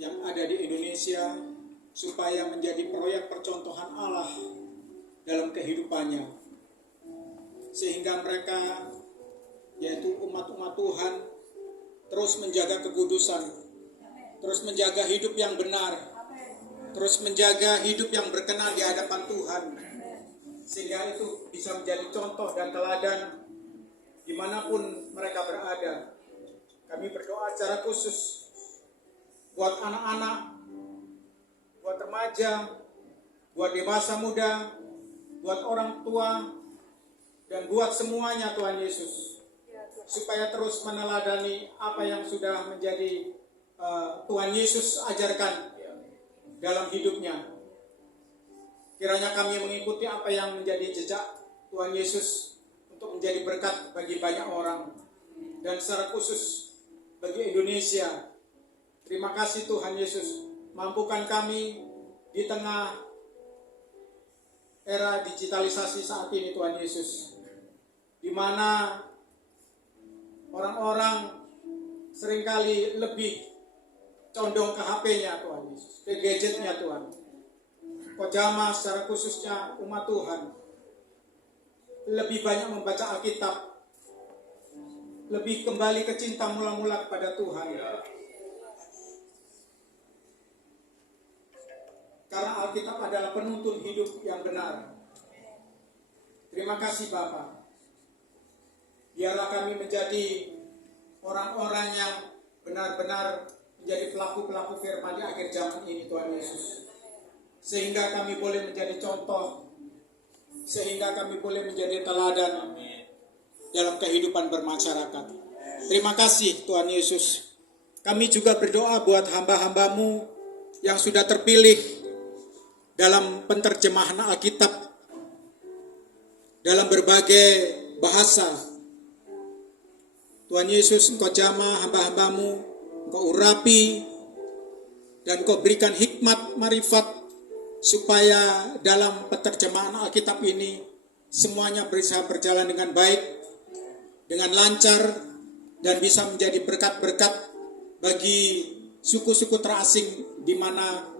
yang ada di Indonesia, supaya menjadi proyek percontohan Allah dalam kehidupannya, sehingga mereka, yaitu umat-umat Tuhan, terus menjaga kekudusan, terus menjaga hidup yang benar, terus menjaga hidup yang berkenan di hadapan Tuhan, sehingga itu bisa menjadi contoh dan teladan dimanapun mereka berada. Kami berdoa secara khusus buat anak-anak, buat remaja, buat dewasa muda, buat orang tua, dan buat semuanya Tuhan Yesus, supaya terus meneladani apa yang sudah menjadi Tuhan Yesus ajarkan dalam hidupnya. Kiranya kami mengikuti apa yang menjadi jejak Tuhan Yesus untuk menjadi berkat bagi banyak orang, dan secara khusus bagi Indonesia. Terima kasih Tuhan Yesus, mampukan kami di tengah era digitalisasi saat ini Tuhan Yesus, di mana orang-orang seringkali lebih condong ke HP-nya Tuhan Yesus, ke gadgetnya Tuhan. Kojama secara khususnya umat Tuhan lebih banyak membaca Alkitab, lebih kembali ke cinta mula-mula kepada Tuhan. Karena Alkitab adalah penuntun hidup yang benar. Terima kasih Bapa. Biarlah kami menjadi orang-orang yang benar-benar menjadi pelaku-pelaku firman di akhir zaman ini Tuhan Yesus. sehingga kami boleh menjadi contoh, sehingga kami boleh menjadi teladan dalam kehidupan bermasyarakat. Terima kasih Tuhan Yesus. Kami juga berdoa buat hamba-hambamu yang sudah terpilih dalam penterjemahan Alkitab dalam berbagai bahasa. Tuhan Yesus, Engkau jamah hamba-hambamu, Engkau urapi, dan Engkau berikan hikmat marifat supaya dalam penterjemahan Alkitab ini semuanya bisa berjalan dengan baik, dengan lancar, dan bisa menjadi berkat-berkat bagi suku-suku terasing di mana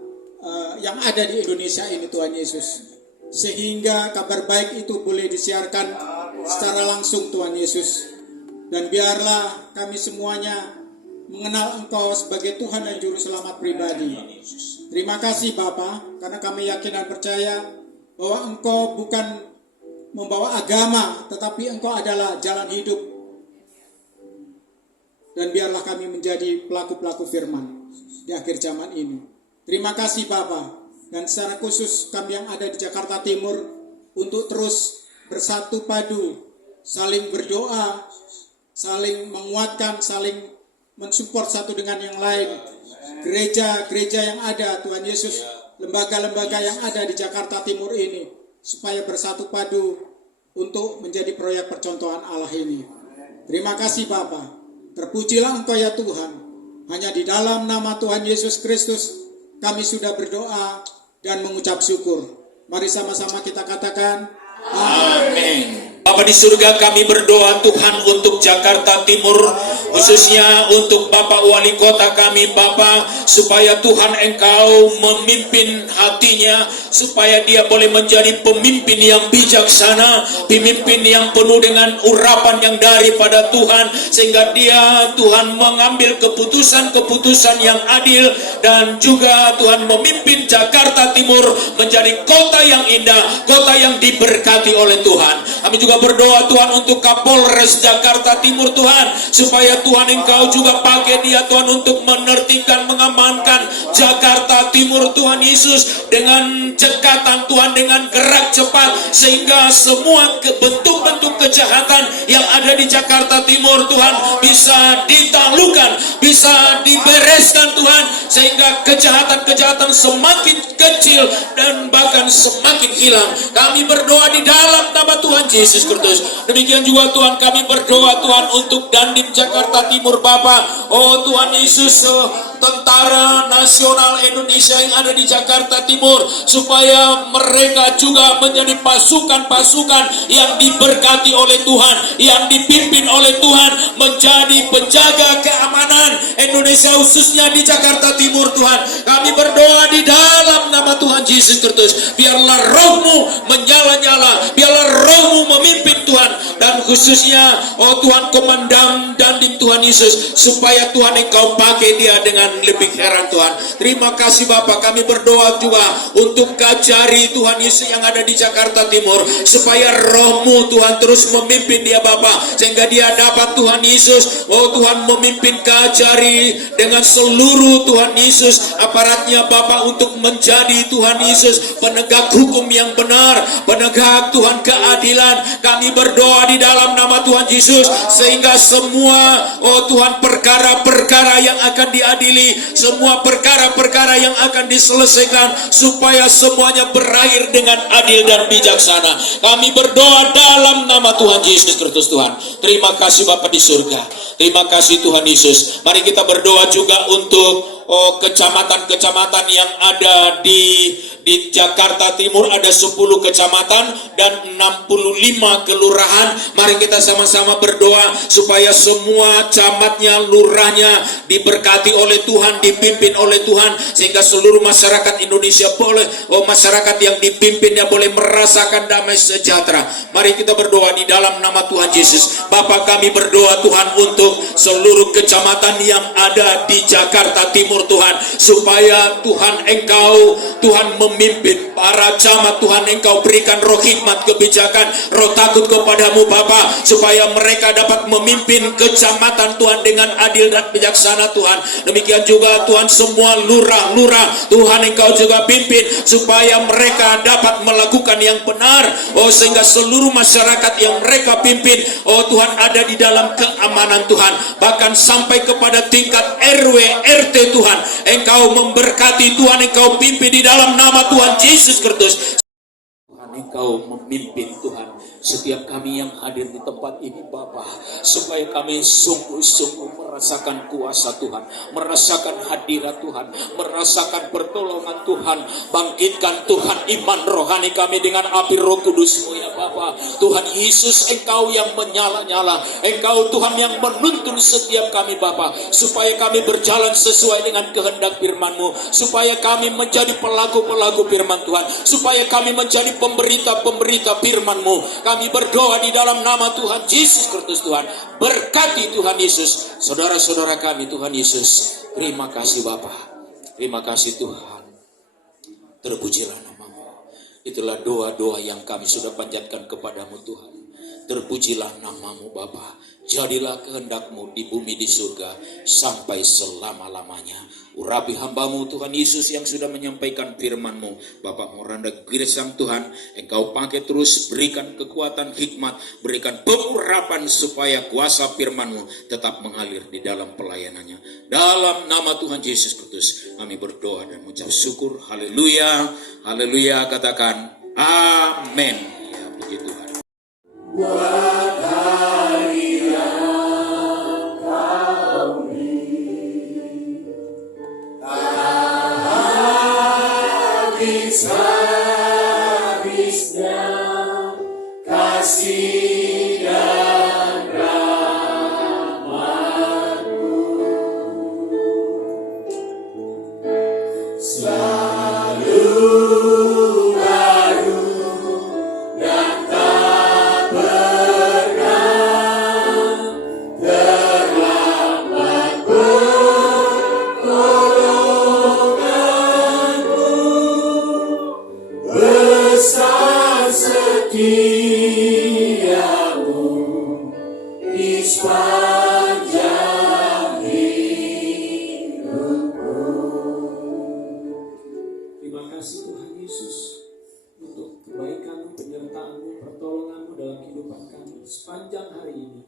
yang ada di Indonesia ini, Tuhan Yesus. Sehingga kabar baik itu boleh disiarkan secara langsung, Tuhan Yesus. Dan biarlah kami semuanya mengenal Engkau sebagai Tuhan dan Juru Selamat pribadi. Terima kasih Bapa, karena kami yakin dan percaya bahwa Engkau bukan membawa agama, tetapi Engkau adalah jalan hidup. Dan biarlah kami menjadi pelaku-pelaku firman di akhir zaman ini. Terima kasih Bapa, dan secara khusus kami yang ada di Jakarta Timur untuk terus bersatu padu, saling berdoa, saling menguatkan, saling mensupport satu dengan yang lain. Gereja-gereja yang ada, Tuhan Yesus, lembaga-lembaga yang ada di Jakarta Timur ini, supaya bersatu padu untuk menjadi proyek percontohan Allah ini. Terima kasih Bapa. Terpujilah Engkau ya Tuhan. Hanya di dalam nama Tuhan Yesus Kristus kami sudah berdoa dan mengucap syukur. Mari sama-sama kita katakan Amin. Bapa di surga, kami berdoa Tuhan untuk Jakarta Timur, khususnya untuk Bapak Wali Kota kami Bapa, supaya Tuhan Engkau memimpin hatinya, supaya dia boleh menjadi pemimpin yang bijaksana, pemimpin yang penuh dengan urapan yang daripada Tuhan, sehingga dia Tuhan mengambil keputusan-keputusan yang adil, dan juga Tuhan memimpin Jakarta Timur menjadi kota yang indah, kota yang diberkati oleh Tuhan. Kami juga berdoa Tuhan untuk Kapolres Jakarta Timur Tuhan, supaya Tuhan Engkau juga pakai dia Tuhan untuk menertibkan, mengamankan Jakarta Timur Tuhan Yesus dengan cekatan Tuhan, dengan gerak cepat, sehingga semua bentuk-bentuk kejahatan yang ada di Jakarta Timur Tuhan bisa ditaklukkan, bisa dibereskan Tuhan, sehingga kejahatan-kejahatan semakin kecil dan bahkan semakin hilang. Kami berdoa di dalam nama Tuhan Yesus Kristus. Demikian juga Tuhan kami berdoa Tuhan untuk Dandim Jakarta Timur Bapa. Oh Tuhan Yesus, Tentara Nasional Indonesia yang ada di Jakarta Timur, supaya mereka juga menjadi pasukan-pasukan yang diberkati oleh Tuhan, yang dipimpin oleh Tuhan, menjadi penjaga keamanan Indonesia khususnya di Jakarta Timur Tuhan. Kami berdoa di dalam nama Tuhan Yesus Kristus, biarlah roh-Mu menyala-nyala, biarlah roh-Mu memimpin Tuhan, dan khususnya oh Tuhan Komandan Dandim Tuhan Yesus, supaya Tuhan Engkau pakai dia dengan lebih heran Tuhan. Terima kasih Bapak. Kami berdoa juga untuk Kajari Tuhan Yesus yang ada di Jakarta Timur, supaya roh-Mu Tuhan terus memimpin dia Bapak, sehingga dia dapat Tuhan Yesus oh Tuhan memimpin Kajari dengan seluruh Tuhan Yesus aparatnya Bapak, untuk menjadi Tuhan Yesus penegak hukum yang benar, penegak Tuhan keadilan. Kami berdoa di dalam nama Tuhan Yesus, sehingga semua oh Tuhan perkara-perkara yang akan diadili, semua perkara-perkara yang akan diselesaikan, supaya semuanya berakhir dengan adil dan bijaksana. Kami berdoa dalam nama Tuhan Yesus Kristus Tuhan. Terima kasih Bapa di surga. Terima kasih Tuhan Yesus. Mari kita berdoa juga untuk kecamatan-kecamatan yang ada di Jakarta Timur. Ada 10 kecamatan dan 65 kelurahan. Mari kita sama-sama berdoa supaya semua camatnya, lurahnya diberkati oleh Tuhan, dipimpin oleh Tuhan, sehingga seluruh masyarakat Indonesia boleh, masyarakat yang dipimpinnya boleh merasakan damai sejahtera. Mari kita berdoa di dalam nama Tuhan Yesus. Bapa, kami berdoa Tuhan untuk seluruh kecamatan yang ada di Jakarta Timur Tuhan, supaya Tuhan Engkau Tuhan pemimpin, para jamaat Tuhan, Engkau berikan roh hikmat, kebijakan, roh takut kepadamu Bapa, supaya mereka dapat memimpin kecamatan Tuhan dengan adil dan bijaksana Tuhan. Demikian juga Tuhan, semua lurah-lurah Tuhan Engkau juga pimpin, supaya mereka dapat melakukan yang benar, sehingga seluruh masyarakat yang mereka pimpin, Tuhan, ada di dalam keamanan Tuhan. Bahkan sampai kepada tingkat RW, RT Tuhan, Engkau memberkati Tuhan, Engkau pimpin di dalam nama Tuhan Yesus Kristus. Tuhan, Engkau memimpin Tuhan setiap kami yang hadir di tempat ini Bapa, supaya kami sungguh-sungguh merasakan kuasa Tuhan, merasakan hadirat Tuhan, merasakan pertolongan Tuhan. Bangkitkan Tuhan iman rohani kami dengan api Roh Kudus-Mu ya Bapa. Tuhan Yesus, Engkau yang menyala-nyala, Engkau Tuhan yang menuntun setiap kami Bapa, supaya kami berjalan sesuai dengan kehendak firman-Mu, supaya kami menjadi pelaku-pelaku firman Tuhan, supaya kami menjadi pemberita-pemberita firman-Mu. Kami berdoa di dalam nama Tuhan Yesus Kristus. Tuhan, berkati Tuhan Yesus saudara-saudara kami Tuhan Yesus. Terima kasih Bapa, terima kasih Tuhan. Terpujilah nama-Mu. Itulah doa-doa yang kami sudah panjatkan kepadamu Tuhan. Terpujilah nama-Mu Bapa. Jadilah kehendak-Mu di bumi di surga sampai selama-lamanya. Urapi hamba-Mu Tuhan Yesus yang sudah menyampaikan firman-Mu. Bapak Moranda Giresam Tuhan, Engkau pakai terus, berikan kekuatan hikmat, berikan pengurapan supaya kuasa firman-Mu tetap mengalir di dalam pelayanannya. Dalam nama Tuhan Yesus Kristus kami berdoa dan mengucap syukur. Haleluya, haleluya, katakan amin. Ya, puji Tuhan. Buat hari yang kau beri, tak habis-habisnya kasih dan rahmat-Mu, selalu baru dan tak pernah terlambat pertolongan-Mu, besar setia-Mu di sepanjang hidupku. Terima kasih Tuhan Yesus untuk kebaikan-Mu, penyertaan-Mu, pertolongan-Mu dalam kehidupan kami sepanjang hari ini.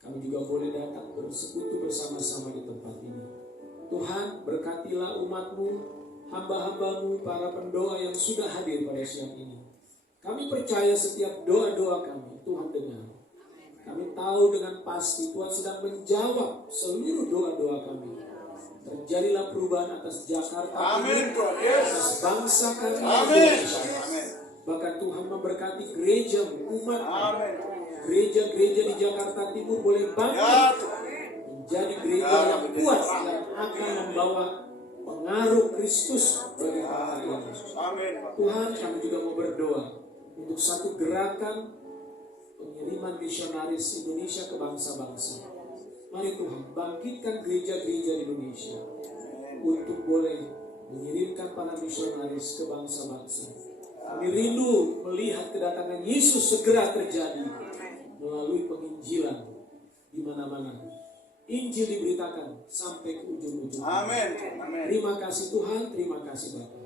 Kami juga boleh datang bersekutu bersama-sama di tempat ini. Tuhan, berkatilah umat-Mu, hamba-hamba-Mu, para pendoa yang sudah hadir pada siang ini. Kami percaya setiap doa-doa kami Tuhan dengar. Kami tahu dengan pasti Tuhan sedang menjawab seluruh doa-doa kami. Terjadilah perubahan atas Jakarta, Amin, Tuhan Yesus. atas bangsa kami, Amin. Indonesia. Bahkan Tuhan memberkati gereja umat, Amin. gereja-gereja di Jakarta Timur boleh bangkit Ya, Tuhan. menjadi gereja yang kuat dan akan membawa pengaruh Kristus bagi bangsa ini. Amin. Tuhan, kami juga mau berdoa untuk satu gerakan pengiriman misionaris Indonesia ke bangsa-bangsa. Mari Tuhan, bangkitkan gereja-gereja di Indonesia untuk boleh mengirimkan para misionaris ke bangsa-bangsa. Kami rindu melihat kedatangan Yesus segera terjadi melalui penginjilan di mana-mana. Injil diberitakan sampai ke ujung-ujung. Amin. Amin. Terima kasih Tuhan, terima kasih Bapa.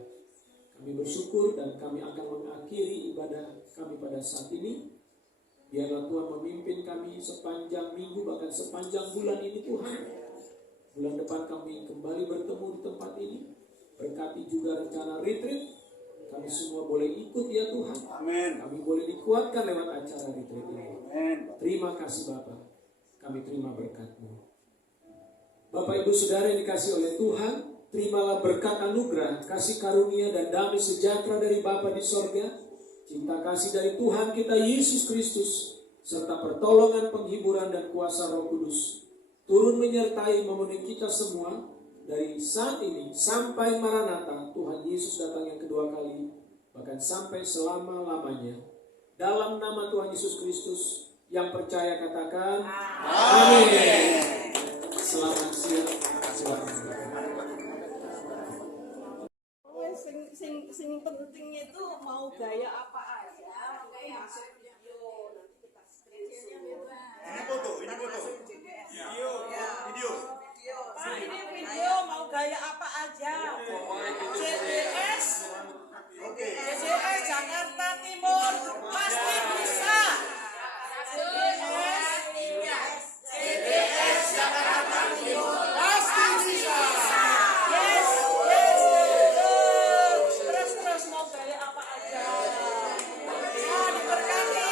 Kami bersyukur dan kami akan mengakhiri ibadah kami pada saat ini. Biarlah Tuhan memimpin kami sepanjang minggu, bahkan sepanjang bulan ini Tuhan. Bulan depan kami kembali bertemu di tempat ini. Berkati juga rencana retreat. Kami semua boleh ikut ya Tuhan. Amin. Kami boleh dikuatkan lewat acara retreat ini. Amin. Terima kasih Bapak. Kami terima berkat-Mu. Bapak Ibu Saudara yang dikasih oleh Tuhan, terimalah berkat anugerah, kasih karunia dan damai sejahtera dari Bapa di sorga, cinta kasih dari Tuhan kita Yesus Kristus, serta pertolongan, penghiburan dan kuasa Roh Kudus turun menyertai memenuhi kita semua dari saat ini sampai Maranatha, Tuhan Yesus datang yang kedua kali, bahkan sampai selama-lamanya. Dalam nama Tuhan Yesus Kristus, yang percaya katakan amin. Selamat siang. Selamat siang. pentingnya itu mau gaya apa aja, masuk video nanti kita screenshot. Ini foto. Video. Pak, ini video mau gaya apa aja. CDS Jakarta Timur pasti bisa. CDS Jakarta Timur pasti bisa. Yes. Terus mau gaya apa aja. Diberkati.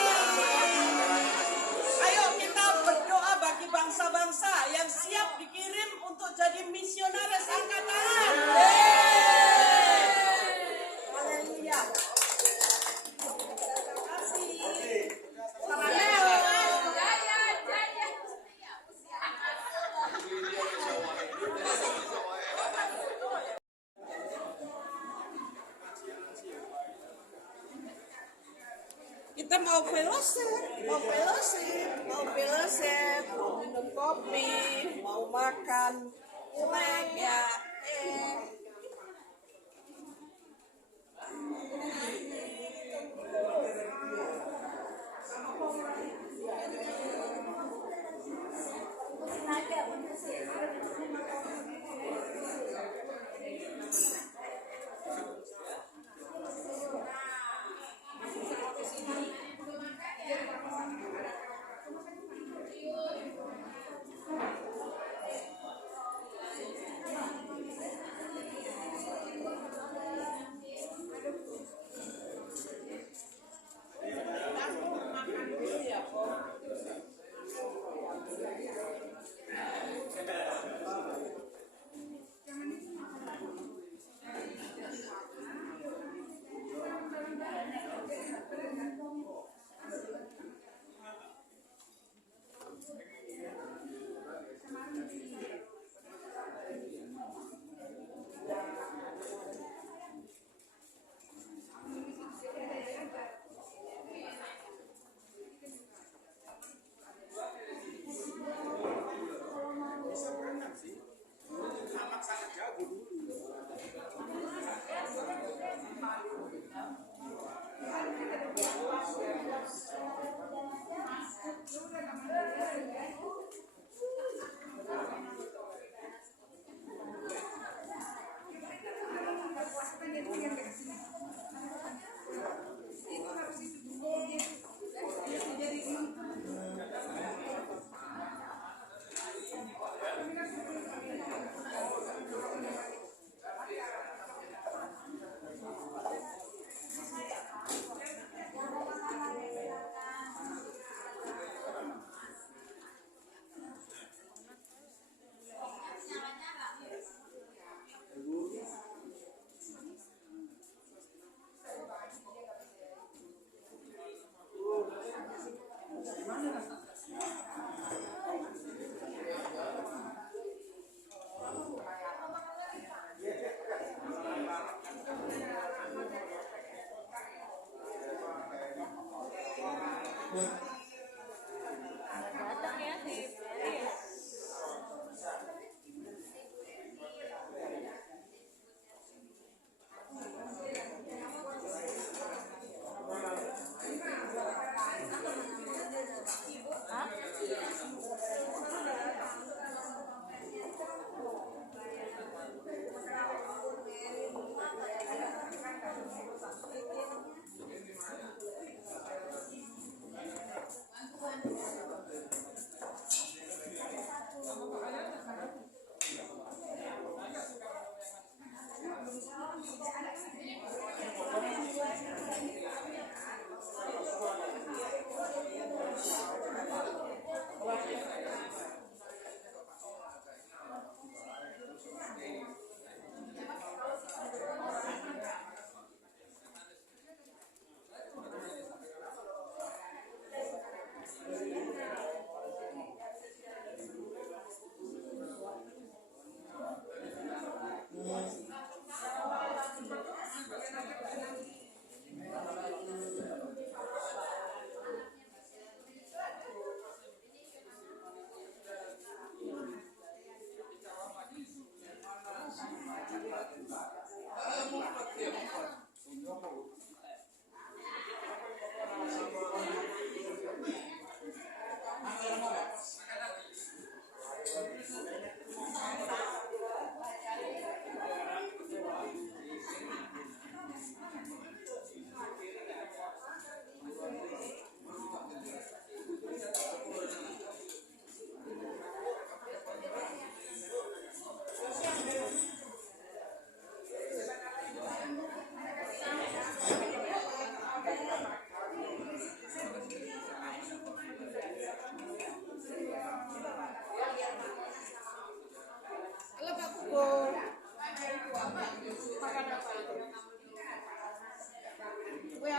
Ayo kita berdoa bagi bangsa-bangsa yang siap dikirim untuk jadi misionaris angkatan. Haleluya. Terima kasih. Kita mau fellowship, mau minum kopi, mau makan snack ya.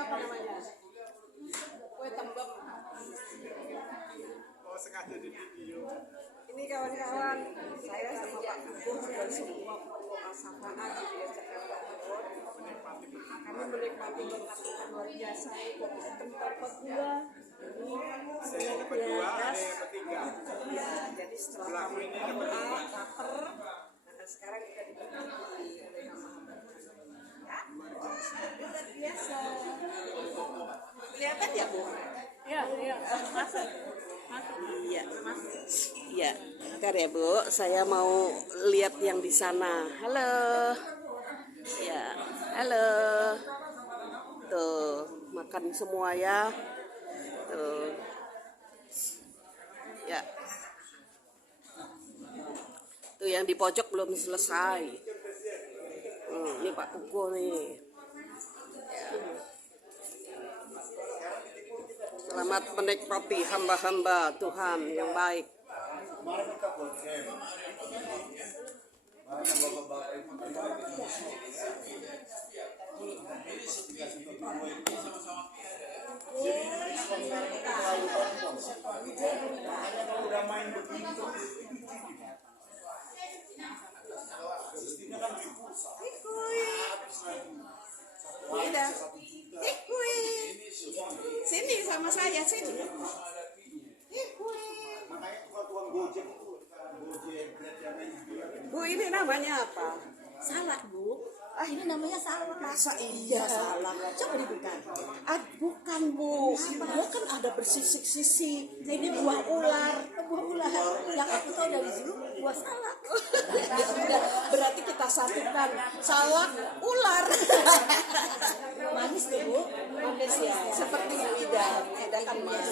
apa namanya? Kue tembem. Oh, sengaja di video. Ini kawan-kawan, saya sama Pak Kukur dan semua pokok Safanat di Jakarta Timur. Kami menikmati berkat yang luar biasa. Kopi kental kedua. Saya dapat 2, ada yang ketiga. Ya, jadi setelah kami berdoa, lapar, nah sekarang kita diberkati oleh nama ya, luar biasa. Kelihatan ya Bu? Iya, masuk. Iya, iya. Bentar ya Bu, saya mau lihat yang di sana. Halo, ya, halo. Tuh, makan semua ya. Tuh, ya. Tuh yang di pojok belum selesai. Ini Pak Kuko nih. Ya. Selamat menikmati hamba-hamba Tuhan yang baik. Mari kita buat game. Mari bapak-bapak itu udah main begitu. Udah. Sini sama saya sini. Makanya tukang Gojek itu Gojek Bu, ini namanya apa? Salak, Bu. Ah, ini namanya salak. Masa iya salah? Coba dibuka. Ah, bukan Bu. Dia kan ada bersisik-sisik. Ini buah ular. Buah ular. Yang aku tahu dari dulu buah salak. Ya sudah, berarti kita satukan salak ular. Manis tuh, Bu. Manis ya. Seperti Bu Ida. Bu Ida kan manis.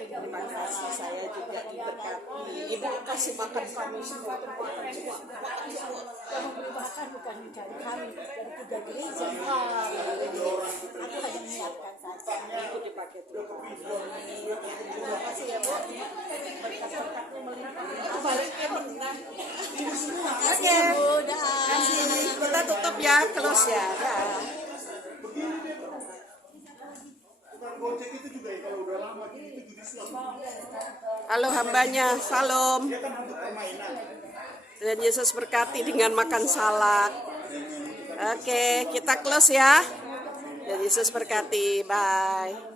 Terima kasih, saya juga diberkati. Ibu kasih makan kami semua. Makan semua. Makan semua. Yang memberi makan bukan mencari kami dari 3 gereja. Aku hanya menyiapkan saja. Itu dipakai terus. Terima kasih ya, Bu. Berkat-berkatnya melimpah. Baliknya pernah. Oke, Bu. Dah. Kita tutup ya, close ya. Dah. tukang Gojek itu juga ya kalau udah lama itu judi slot. Halo hambanya, salam. Dia kan untuk permainan. Dan Yesus berkati dengan makan salak. Oke, kita close ya. Dan Yesus berkati. Bye.